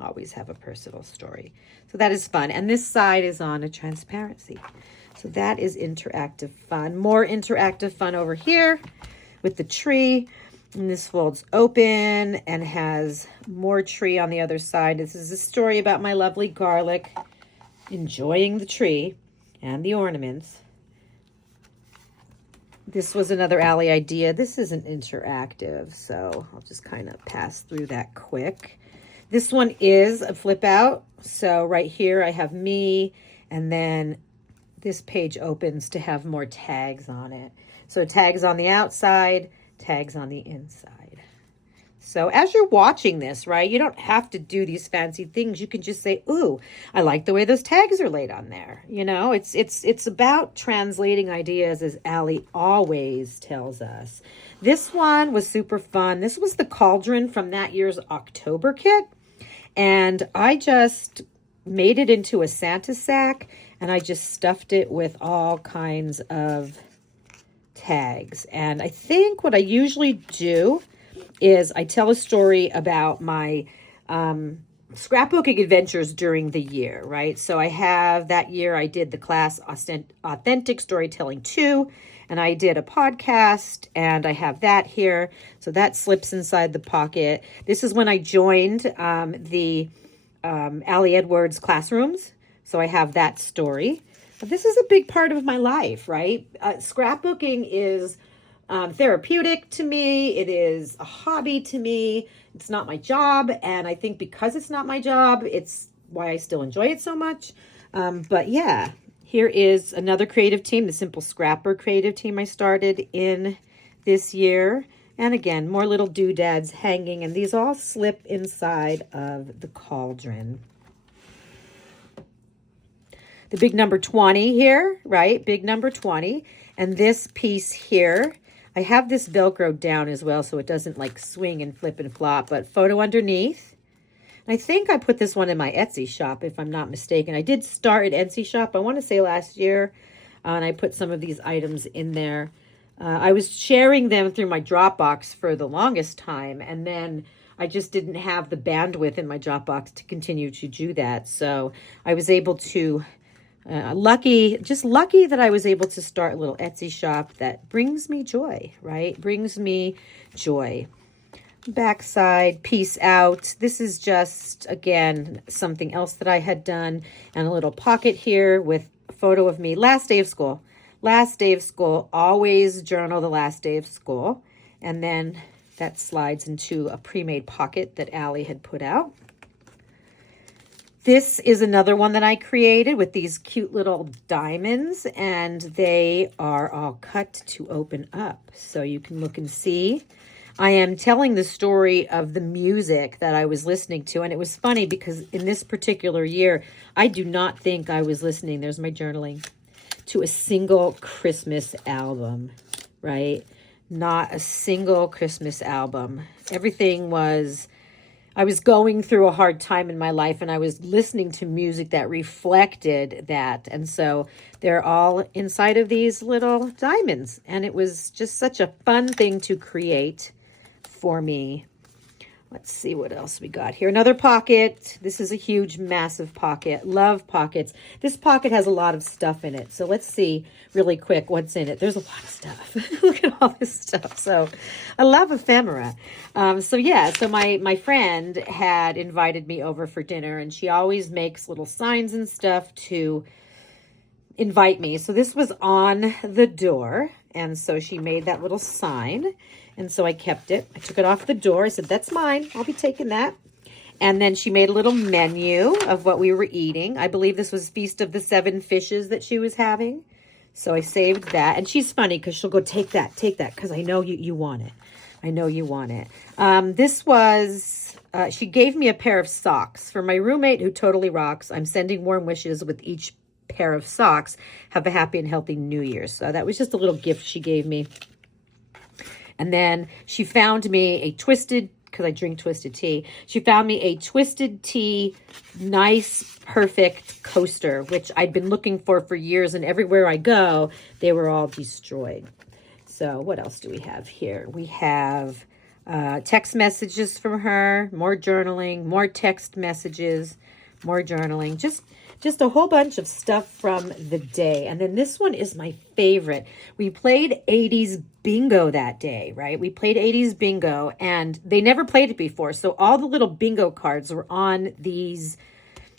Always have a personal story. So that is fun. And this side is on a transparency. So that is interactive fun. More interactive fun over here with the tree. And this folds open and has more tree on the other side. This is a story about my lovely garlic enjoying the tree and the ornaments. This was another Allie idea. This isn't interactive, so I'll just kind of pass through that quick. This one is a flip out. So right here I have me, and then this page opens to have more tags on it. So tags on the outside, tags on the inside. So as you're watching this, right, you don't have to do these fancy things. You can just say, ooh, I like the way those tags are laid on there. You know, it's about translating ideas, as Allie always tells us. This one was super fun. This was the cauldron from that year's October kit. And I just made it into a Santa sack, and I just stuffed it with all kinds of tags. And I think what I usually do is I tell a story about my scrapbooking adventures during the year, right? So I have that year I did the class Authentic Storytelling 2, and I did a podcast, and I have that here. So that slips inside the pocket. This is when I joined the Allie Edwards classrooms. So I have that story. But this is a big part of my life, right? Scrapbooking is therapeutic to me. It is a hobby to me. It's not my job. And I think because it's not my job, it's why I still enjoy it so much. But yeah, here is another creative team, the Simple Scrapper creative team I started in this year. And again, more little doodads hanging, and these all slip inside of the cauldron. The big number 20 here, right? Big number 20. And this piece here, I have this Velcro down as well so it doesn't like swing and flip and flop, but photo underneath. I think I put this one in my Etsy shop, if I'm not mistaken. I did start at Etsy shop, I want to say last year, and I put some of these items in there. I was sharing them through my Dropbox for the longest time, and then I just didn't have the bandwidth in my Dropbox to continue to do that. So I was able to, lucky that I was able to start a little Etsy shop that brings me joy, right? Brings me joy. Backside, peace out. This is just, again, something else that I had done, and a little pocket here with a photo of me. Last day of school. Last day of school. Always journal the last day of school. And then that slides into a pre-made pocket that Allie had put out. This is another one that I created with these cute little diamonds, and they are all cut to open up. So you can look and see. I am telling the story of the music that I was listening to. And it was funny because in this particular year, I do not think I was listening, there's my journaling, to a single Christmas album, right? Not a single Christmas album. Everything was, I was going through a hard time in my life, and I was listening to music that reflected that. And so they're all inside of these little diamonds. And it was just such a fun thing to create for me. Let's see what else we got here. Another pocket. This is a huge, massive pocket. Love pockets. This pocket has a lot of stuff in it. So let's see really quick what's in it. There's a lot of stuff. Look at all this stuff. So I love ephemera. So my friend had invited me over for dinner, and she always makes little signs and stuff to invite me. So this was on the door, and so she made that little sign. And so I kept it. I took it off the door. I said, that's mine. I'll be taking that. And then she made a little menu of what we were eating. I believe this was Feast of the Seven Fishes that she was having. So I saved that. And she's funny because she'll go, take that, because I know you want it. I know you want it. This was, she gave me a pair of socks. For my roommate who totally rocks, I'm sending warm wishes with each pair of socks. Have a happy and healthy New Year. So that was just a little gift she gave me. And then she found me a twisted, because I drink twisted tea, she found me a twisted tea, nice, perfect coaster, which I'd been looking for years, and everywhere I go, they were all destroyed. So what else do we have here? We have text messages from her, more journaling, more text messages, more journaling, just a whole bunch of stuff from the day. And then this one is my favorite. We played 80s bingo that day, right? We played 80s bingo, and they never played it before. So all the little bingo cards were on these,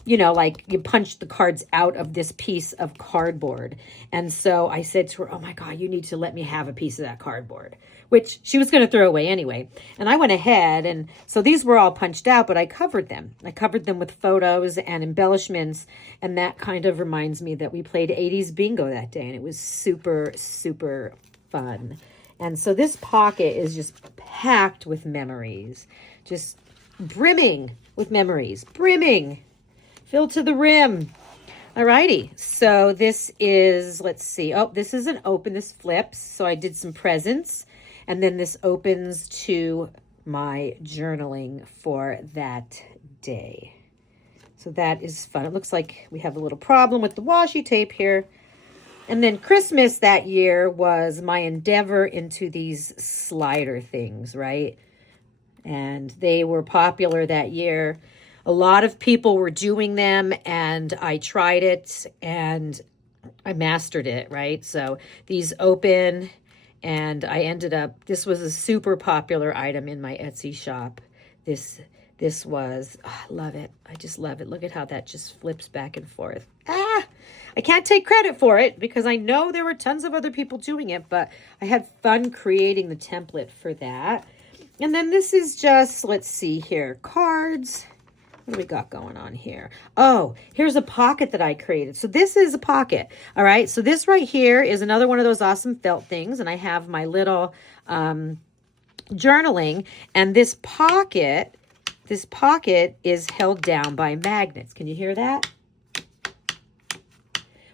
like you punch the cards out of this piece of cardboard. And so I said to her, oh my God, you need to let me have a piece of that cardboard, which she was going to throw away anyway. And I went ahead, and so these were all punched out, but I covered them. I covered them with photos and embellishments, and that kind of reminds me that we played 80s bingo that day, and it was super, super fun. And so this pocket is just packed with memories, just brimming with memories, brimming, filled to the rim. All righty, so this is, let's see. Oh, this is an open, this flips. So I did some presents, and then this opens to my journaling for that day. So that is fun. It looks like we have a little problem with the washi tape here. And then Christmas that year was my endeavor into these slider things, right? And they were popular that year. A lot of people were doing them, and I tried it, and I mastered it, right? So these open, and I ended up, this was a super popular item in my Etsy shop. This was, I love it. I just love it. Look at how that just flips back and forth. I can't take credit for it because I know there were tons of other people doing it, but I had fun creating the template for that. And then this is just, let's see here, cards. What do we got going on here? Oh, here's a pocket that I created. So this is a pocket. All right. So this right here is another one of those awesome felt things. And I have my little journaling, and this pocket is held down by magnets. Can you hear that?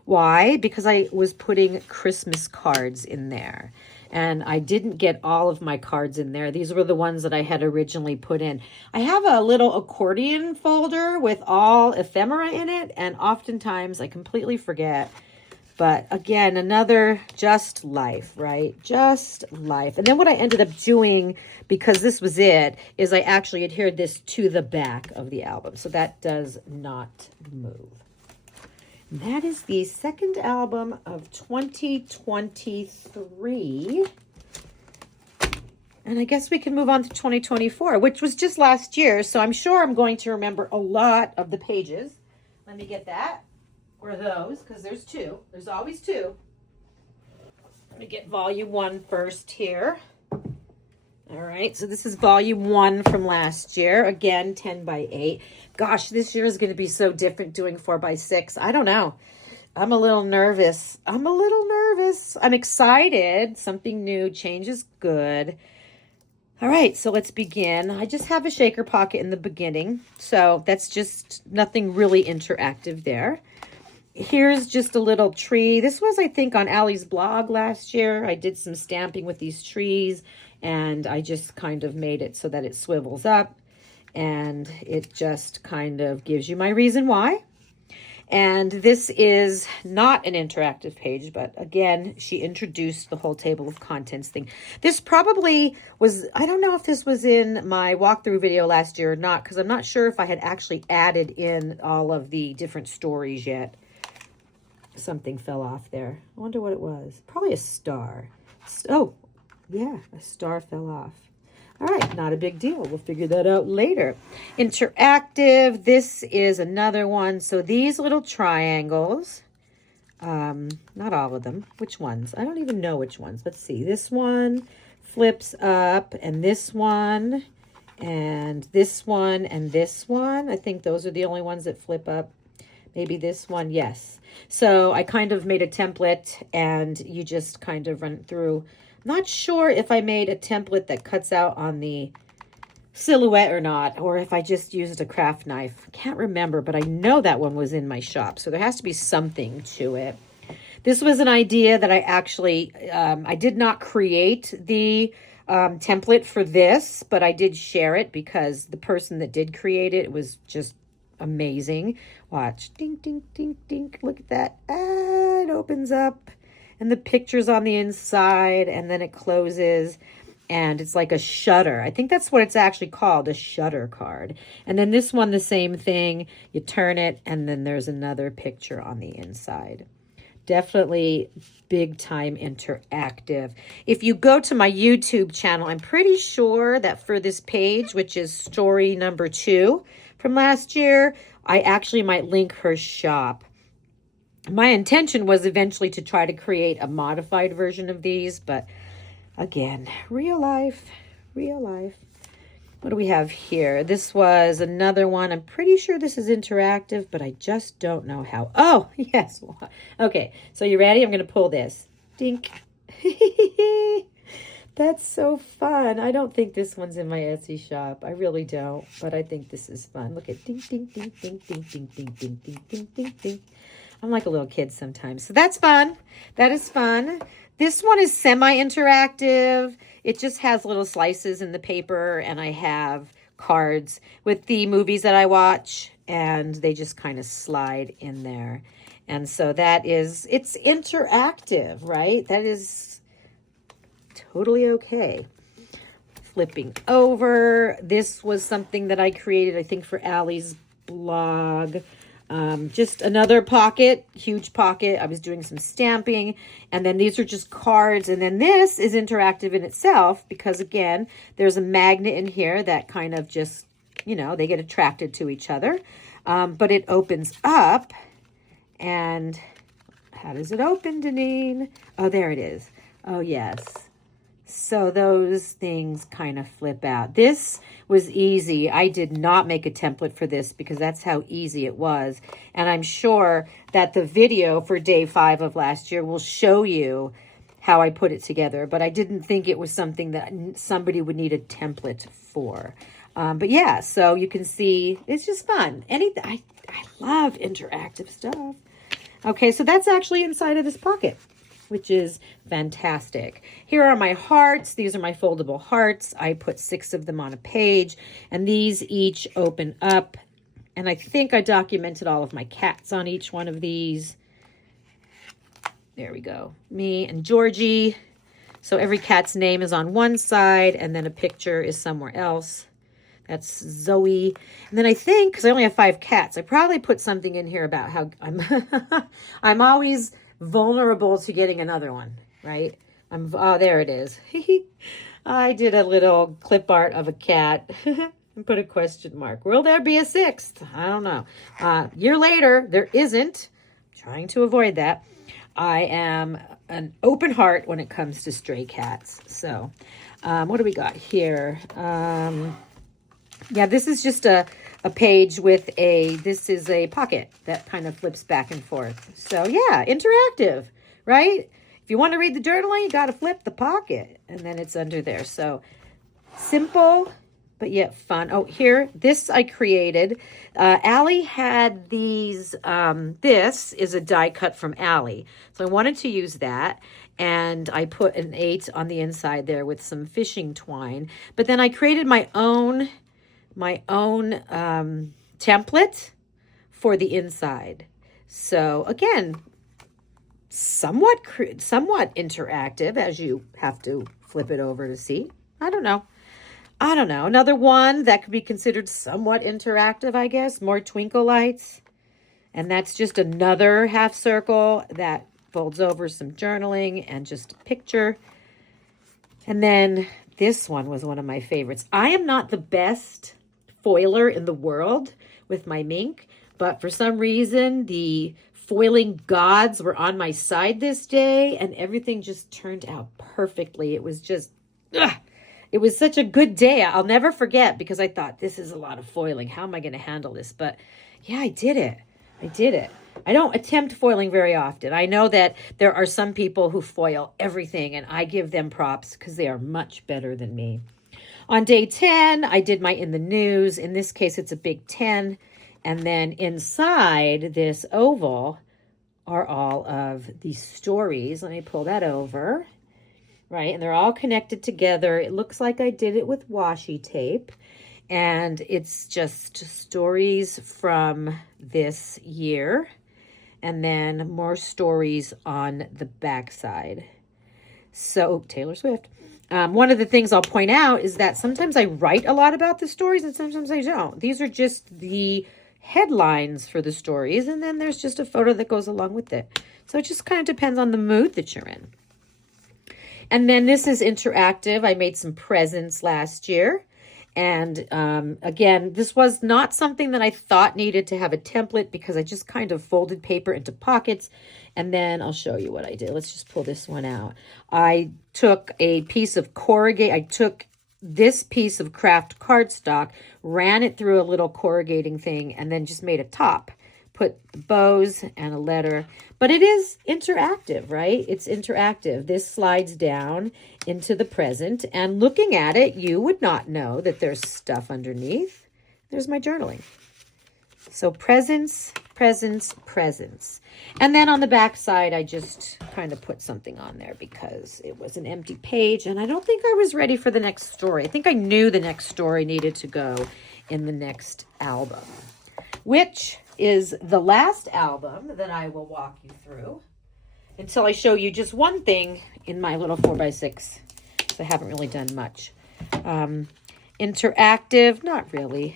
Why? Because I was putting Christmas cards in there. And I didn't get all of my cards in there. These were the ones that I had originally put in. I have a little accordion folder with all ephemera in it, and oftentimes I completely forget. But again, another just life, right? Just life. And then what I ended up doing, because this was it, is I actually adhered this to the back of the album. So that does not move. And that is the second album of 2023. And I guess we can move on to 2024, which was just last year. So I'm sure I'm going to remember a lot of the pages. Let me get that. Or those, because there's two. There's always two. Let me get volume 1 first here. All right, so this is volume 1 from last year. Again, 10 by 8. Gosh, this year is going to be so different doing 4 by 6. I don't know. I'm a little nervous. I'm excited. Something new. Change is good. All right, so let's begin. I just have a shaker pocket in the beginning, so that's just nothing really interactive there. Here's just a little tree. This was, I think, on Allie's blog last year. I did some stamping with these trees, and I just kind of made it so that it swivels up, and it just kind of gives you my reason why. And this is not an interactive page, but again, she introduced the whole table of contents thing. This probably was, I don't know if this was in my walkthrough video last year or not, because I'm not sure if I had actually added in all of the different stories yet. Something fell off there. I wonder what it was. Probably a star. Oh, yeah, a star fell off. All right, not a big deal. We'll figure that out later. Interactive, this is another one. So these little triangles, not all of them. Which ones? I don't even know which ones. Let's see. This one flips up, and this one, and this one, and this one. I think those are the only ones that flip up. Maybe this one, yes. So I kind of made a template, and you just kind of run it through. Not sure if I made a template that cuts out on the silhouette or not, or if I just used a craft knife. Can't remember, but I know that one was in my shop, so there has to be something to it. This was an idea that I actually, I did not create the template for this, but I did share it because the person that did create it was just amazing. Watch. Ding, ding, ding, ding. Look at that. Ah, it opens up. And the picture's on the inside, and then it closes, and it's like a shutter. I think that's what it's actually called, a shutter card. And then this one, the same thing. You turn it, and then there's another picture on the inside. Definitely big time interactive. If you go to my YouTube channel, I'm pretty sure that for this page, which is story number 2 from last year, I actually might link her shop. My intention was eventually to try to create a modified version of these, but again, real life. What do we have here? This was another one. I'm pretty sure this is interactive, but I just don't know how. Oh, yes. Okay, so you ready? I'm going to pull this. Dink. That's so fun. I don't think this one's in my Etsy shop. I really don't, but I think this is fun. Look at ding, ding, ding, ding, ding, ding, ding, ding, ding, ding, ding, ding. I'm like a little kid sometimes. So that's fun. That is fun. This one is semi-interactive. It just has little slices in the paper, and I have cards with the movies that I watch, and they just kind of slide in there. And so that is, it's interactive, right? That is totally okay. Flipping over. This was something that I created, I think, for Allie's blog. Just another pocket, huge pocket. I was doing some stamping, and then these are just cards, and then this is interactive in itself because, again, there's a magnet in here that kind of just, you know, they get attracted to each other, but it opens up, and how does it open, Deneen? Oh, there it is. Oh, yes. So those things kind of flip out. This was easy. I did not make a template for this because that's how easy it was. And I'm sure that the video for day 5 of last year will show you how I put it together, but I didn't think it was something that somebody would need a template for. But yeah, so you can see it's just fun. I love interactive stuff. Okay, so that's actually inside of this pocket, which is fantastic. Here are my hearts. These are my foldable hearts. I put 6 of them on a page, and these each open up. And I think I documented all of my cats on each one of these. There we go. Me and Georgie. So every cat's name is on one side, and then a picture is somewhere else. That's Zoe. And then I think, because I only have 5 cats, I probably put something in here about how I'm always vulnerable to getting another one, right? Oh, there it is. I did a little clip art of a cat and put a question mark. Will there be a 6th? I don't know. Year later, there isn't. I'm trying to avoid that. I am an open heart when it comes to stray cats. So what do we got here? Yeah, this is just a page with this is a pocket that kind of flips back and forth. So yeah, interactive, right? If you want to read the journaling, you got to flip the pocket and then it's under there. So simple, but yet fun. Oh, here, this I created. Allie had these, this is a die cut from Allie. So I wanted to use that. And I put an 8 on the inside there with some fishing twine. But then I created my own template for the inside. So again, somewhat interactive, as you have to flip it over to see. I don't know. Another one that could be considered somewhat interactive, I guess. More twinkle lights. And that's just another half circle that folds over, some journaling and just a picture. And then this one was one of my favorites. I am not the best foiler in the world with my Mink, but for some reason the foiling gods were on my side this day and everything just turned out perfectly. It was just, it was such a good day. I'll never forget because I thought this is a lot of foiling. How am I going to handle this? But yeah, I did it. I don't attempt foiling very often. I know that there are some people who foil everything and I give them props because they are much better than me. On day 10, I did my in the news. In this case, it's a big 10. And then inside this oval are all of these stories. Let me pull that over. Right, and they're all connected together. It looks like I did it with washi tape. And it's just stories from this year. And then more stories on the backside. So, Taylor Swift. One of the things I'll point out is that sometimes I write a lot about the stories and sometimes I don't. These are just the headlines for the stories. And then there's just a photo that goes along with it. So it just kind of depends on the mood that you're in. And then this is interactive. I made some presents last year. And again, this was not something that I thought needed to have a template because I just kind of folded paper into pockets. And then I'll show you what I did. Let's just pull this one out. I took a piece of corrugate. I took this piece of craft cardstock, ran it through a little corrugating thing, and then just made a top. Put bows and a letter. But it is interactive, right? It's interactive. This slides down into the present. And looking at it, you would not know that there's stuff underneath. There's my journaling. So presents, presents, presents. And then on the back side, I just kind of put something on there because it was an empty page. And I don't think I was ready for the next story. I think I knew the next story needed to go in the next album, which is the last album that I will walk you through until I show you just one thing in my little 4x6. So I haven't really done much. Interactive, not really.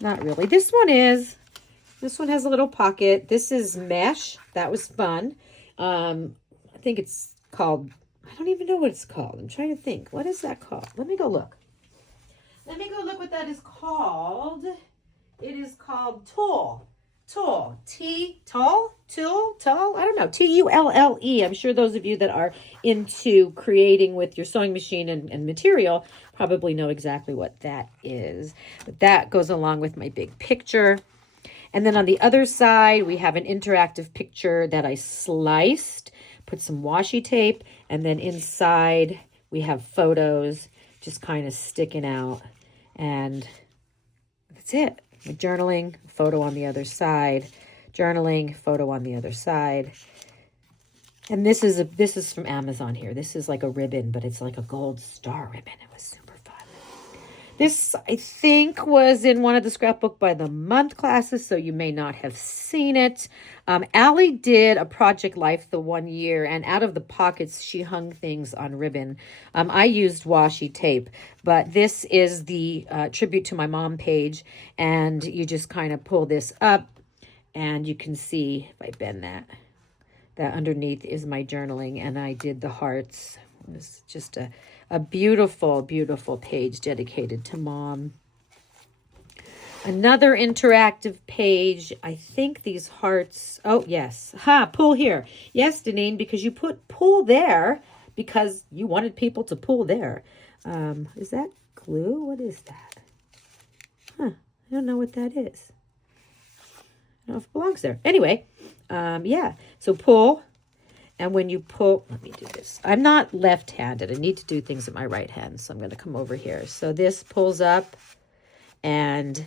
This one has a little pocket. This is mesh. That was fun. I think it's called, I don't even know what it's called. I'm trying to think. What is that called? Let me go look. What that is called. It is called tulle. Tulle. Tulle? I don't know. Tulle. I'm sure those of you that are into creating with your sewing machine and material probably know exactly what that is. But that goes along with my big picture. And then on the other side, we have an interactive picture that I sliced, put some washi tape, And then inside we have photos just kind of sticking out. And that's it. Journaling, photo on the other side. Journaling, photo on the other side. And this is from Amazon here. This is like a ribbon, but it's like a gold star ribbon. It was super fun. This, I think, was in one of the scrapbook by the month classes, so you may not have seen it. Allie did a Project Life the one year, and out of the pockets, she hung things on ribbon. I used washi tape, but this is the tribute to my mom page, and you just kind of pull this up, and you can see, if I bend that underneath is my journaling, and I did the hearts. It's just a beautiful, beautiful page dedicated to Mom. Another interactive page. I think these hearts, oh yes, pull here. Yes, Deneen, because you put pull there because you wanted people to pull there. Is that glue? What is that? I don't know what that is. I don't know if it belongs there. Anyway, yeah, so pull. And when you pull, let me do this. I'm not left-handed. I need to do things with my right hand, so I'm going to come over here. So this pulls up and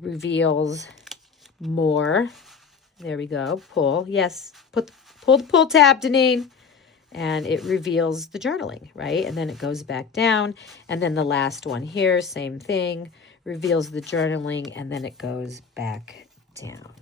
reveals more. There we go. Pull. Yes. Pull the pull tab, Deneen. And it reveals the journaling, right? And then it goes back down. And then the last one here, same thing. Reveals the journaling, and then it goes back down.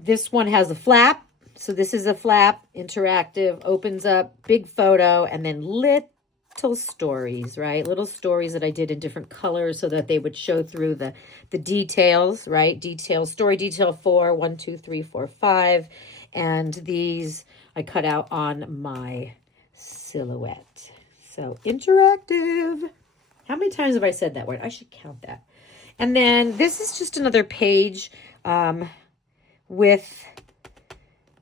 This one has a flap. So this is a flap, interactive, opens up, big photo, and then little stories, right? Little stories that I did in different colors so that they would show through the details, right? Details, story detail 4, 1, 2, 3, 4, 5. And these I cut out on my silhouette. So interactive. How many times have I said that word? I should count that. And then this is just another page with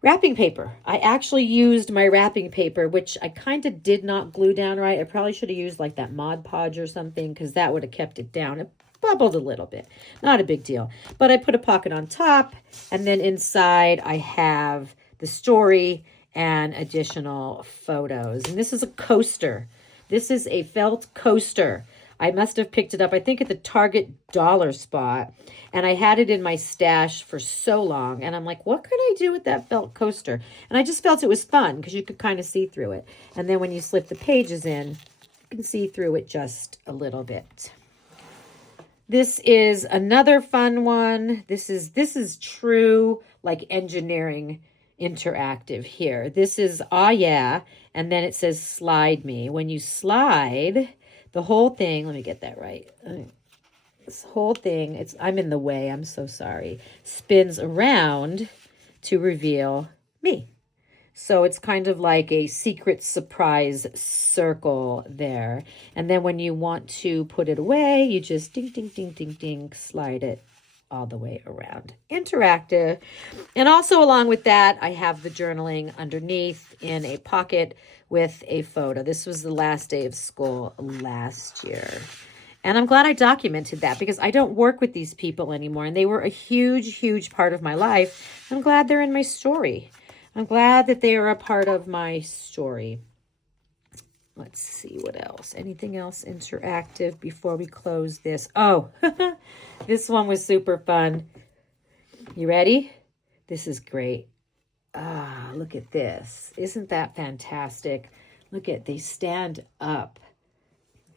wrapping paper. I actually used my wrapping paper, which I kind of did not glue down right. I probably should have used like that Mod Podge or something because that would have kept it down. It bubbled a little bit. Not a big deal. But I put a pocket on top, and then inside I have the story and additional photos. And this is a coaster. This is a felt coaster. I must have picked it up, I think, at the Target dollar spot. And I had it in my stash for so long. And I'm like, what could I do with that felt coaster? And I just felt it was fun because you could kind of see through it. And then when you slip the pages in, you can see through it just a little bit. This is another fun one. This is true, like, engineering interactive here. This is, yeah. And then it says slide me. When you slide, the whole thing, let me get that right. This whole thing, I'm in the way, I'm so sorry, spins around to reveal me. So it's kind of like a secret surprise circle there. And then when you want to put it away, you just ding, ding, ding, ding, ding, slide it all the way around. Interactive. And also along with that, I have the journaling underneath in a pocket with a photo. This was the last day of school last year. And I'm glad I documented that because I don't work with these people anymore. And they were a huge, huge part of my life. I'm glad they're in my story. I'm glad that they are a part of my story. Let's see what else. Anything else interactive before we close this? Oh, this one was super fun. You ready? This is great. Look at this. Isn't that fantastic? Look at, they stand up.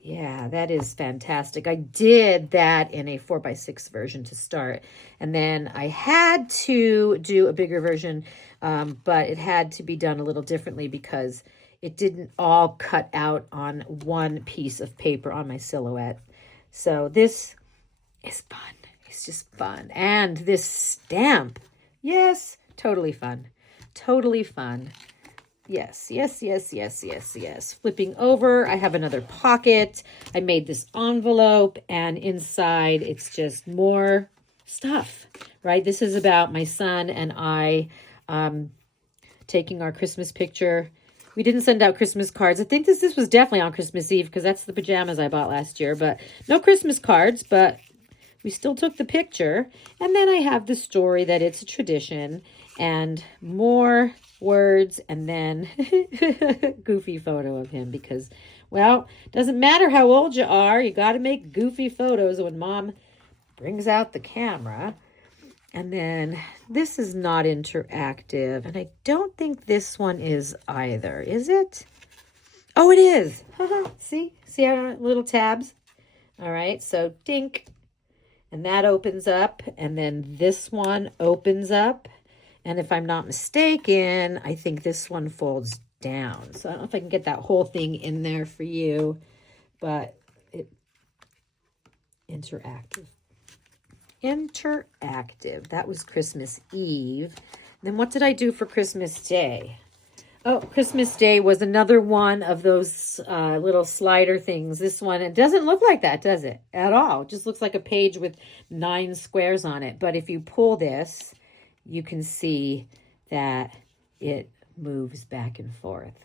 Yeah, that is fantastic. I did that in a 4x6 version to start. And then I had to do a bigger version, but it had to be done a little differently because it didn't all cut out on one piece of paper on my silhouette. So this is fun. It's just fun. And this stamp, yes, totally fun. Totally fun. Yes, yes, yes, yes, yes, yes. Flipping over, I have another pocket. I made this envelope, and inside it's just more stuff, right? This is about my son and I taking our Christmas picture. We didn't send out Christmas cards. I think this was definitely on Christmas Eve because that's the pajamas I bought last year, but no Christmas cards, but we still took the picture. And then I have the story that it's a tradition. and more words, and then goofy photo of him because, well, doesn't matter how old you are, you got to make goofy photos when Mom brings out the camera. And then this is not interactive, and I don't think this one is either, is it? Oh, it is. See our little tabs? All right, so dink, and that opens up, and then this one opens up, and if I'm not mistaken, I think this one folds down. So I don't know if I can get that whole thing in there for you, but interactive. Interactive. That was Christmas Eve. Then what did I do for Christmas Day? Oh, Christmas Day was another one of those little slider things. This one, it doesn't look like that, does it? At all. It just looks like a page with 9 squares on it. But if you pull this, you can see that it moves back and forth.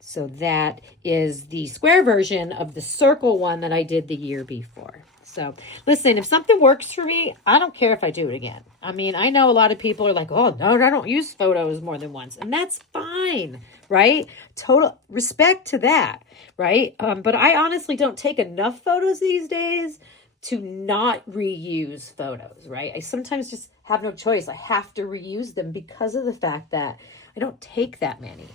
So that is the square version of the circle one that I did the year before. So listen, if something works for me, I don't care if I do it again. I mean, I know a lot of people are like, oh, no, I don't use photos more than once. And that's fine, right? Total respect to that, right? But I honestly don't take enough photos these days to not reuse photos, right? I sometimes just have no choice. I have to reuse them because of the fact that I don't take that many.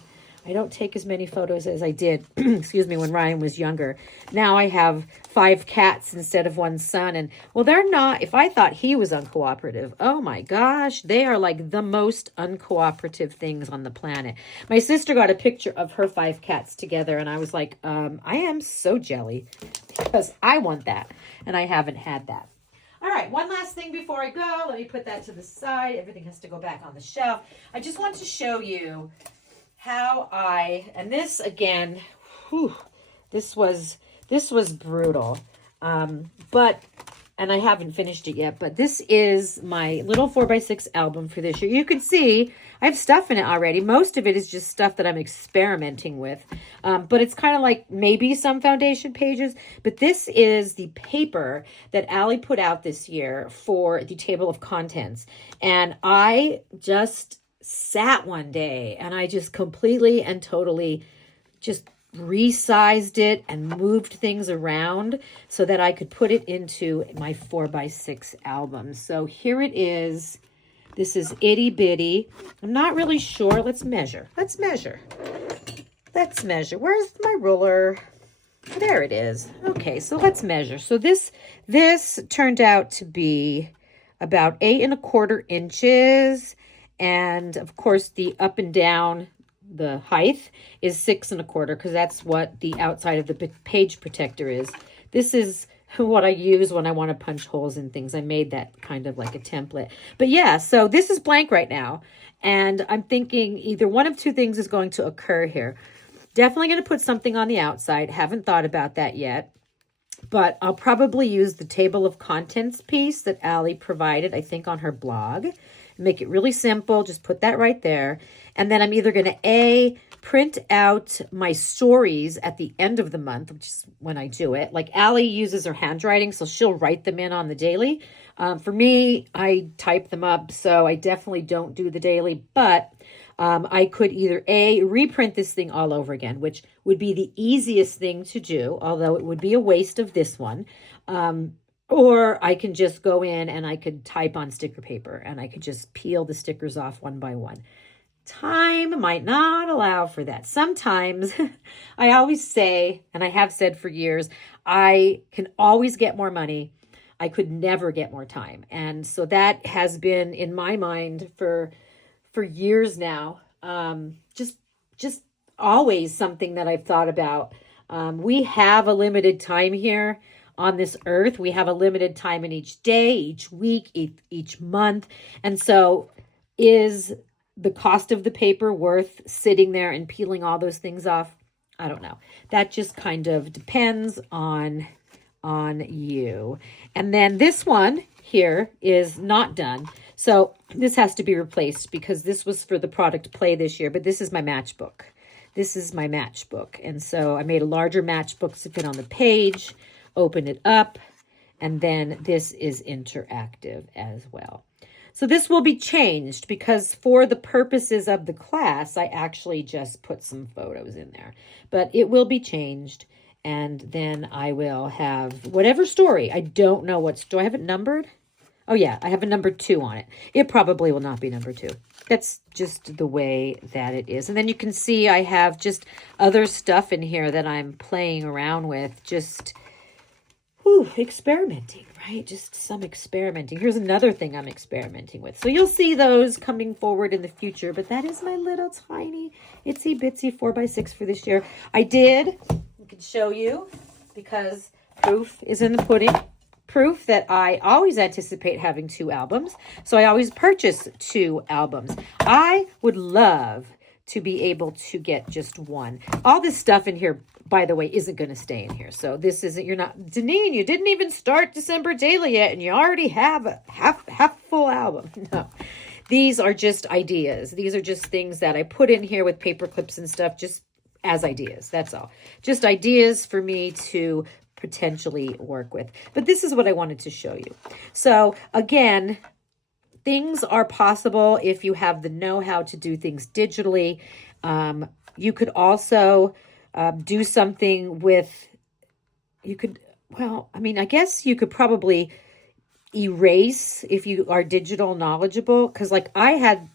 I don't take as many photos as I did, excuse me, when Ryan was younger. Now I have 5 cats instead of 1 son. And, well, they're not, if I thought he was uncooperative, oh my gosh, they are like the most uncooperative things on the planet. My sister got a picture of her 5 cats together, and I was like, I am so jelly because I want that, and I haven't had that. All right, one last thing before I go. Let me put that to the side. Everything has to go back on the shelf. I just want to show you how and this again, this was brutal. And I haven't finished it yet, but this is my little 4x6 album for this year. You can see I have stuff in it already. Most of it is just stuff that I'm experimenting with. But it's kind of like maybe some foundation pages, but this is the paper that Allie put out this year for the table of contents. And I just sat one day and I just completely and totally just resized it and moved things around so that I could put it into my 4x6 album. So here it is. This is itty bitty. I'm not really sure. Let's measure. Let's measure. Where's my ruler? There it is. Okay, so let's measure. So this turned out to be about 8¼ inches. And of course, the up and down, the height is 6¼ because that's what the outside of the page protector is. This is what I use when I want to punch holes in things. I made that kind of like a template. But yeah, so this is blank right now. And I'm thinking either one of 2 things is going to occur here. Definitely going to put something on the outside. Haven't thought about that yet. But I'll probably use the table of contents piece that Allie provided, I think, on her blog. Make it really simple. Just put that right there. And then I'm either going to print out my stories at the end of the month, which is when I do it. Like Allie uses her handwriting, so she'll write them in on the daily. For me, I type them up, so I definitely don't do the daily. But I could either reprint this thing all over again, which would be the easiest thing to do, although it would be a waste of this one. Or I can just go in and I could type on sticker paper and I could just peel the stickers off one by one. Time might not allow for that. Sometimes I always say, and I have said for years, I can always get more money. I could never get more time. And so that has been in my mind for years now. Just always something that I've thought about. We have a limited time here on this earth. We have a limited time in each day, each week, each month. And so is the cost of the paper worth sitting there and peeling all those things off? I don't know. That just kind of depends on you. And then this one here is not done. So this has to be replaced because this was for the product play this year, but this is my matchbook. This is my matchbook. And so I made a larger matchbook to fit on the page, open it up, and then this is interactive as well. So this will be changed because for the purposes of the class, I actually just put some photos in there. But it will be changed, and then I will have whatever story. I don't know what's... Do I have it numbered? Oh, yeah, I have a number 2 on it. It probably will not be number 2. That's just the way that it is. And then you can see I have just other stuff in here that I'm playing around with, just experimenting, right? Just some experimenting. Here's another thing I'm experimenting with. So you'll see those coming forward in the future, but that is my little tiny itsy bitsy 4x6 for this year. I can show you because proof is in the pudding. Proof that I always anticipate having 2 albums. So I always purchase 2 albums. I would love to be able to get just 1. All this stuff in here, by the way, isn't going to stay in here. So this isn't, you're not, Deneen, you didn't even start December Daily yet, and you already have a half full album. No, these are just ideas. These are just things that I put in here with paper clips and stuff, just as ideas. That's all. Just ideas for me to potentially work with. But this is what I wanted to show you. So again, things are possible if you have the know-how to do things digitally. You could also do something with, I guess you could probably erase if you are digital knowledgeable, because like I had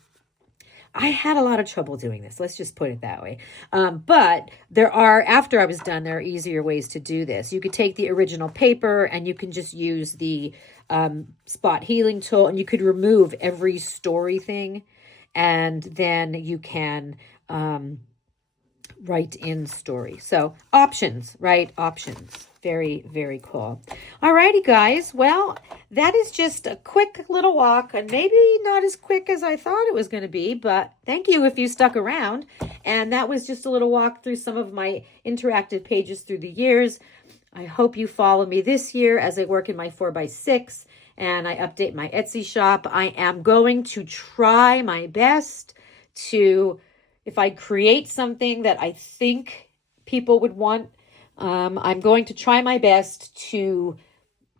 a lot of trouble doing this. Let's just put it that way. But after I was done, there are easier ways to do this. You could take the original paper and you can just use the spot healing tool, and you could remove every story thing. And then you can write in story. So options, right? Options. Very, very cool. All righty, guys. Well, that is just a quick little walk, and maybe not as quick as I thought it was going to be, but thank you if you stuck around. And that was just a little walk through some of my interactive pages through the years. I hope you follow me this year as I work in my 4x6 and I update my Etsy shop. I am going to try my best to, if I create something that I think people would want, I'm going to try my best to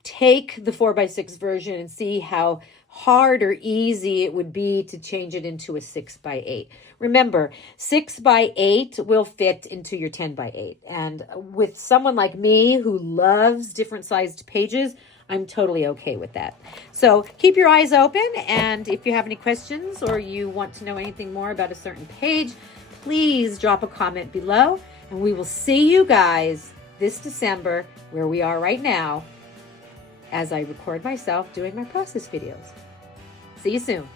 take the 4x6 version and see how hard or easy it would be to change it into a 6x8. Remember, 6x8 will fit into your 10x8. And with someone like me who loves different sized pages, I'm totally okay with that. So keep your eyes open. And if you have any questions or you want to know anything more about a certain page, please drop a comment below. And we will see you guys this December, where we are right now, as I record myself doing my process videos. See you soon.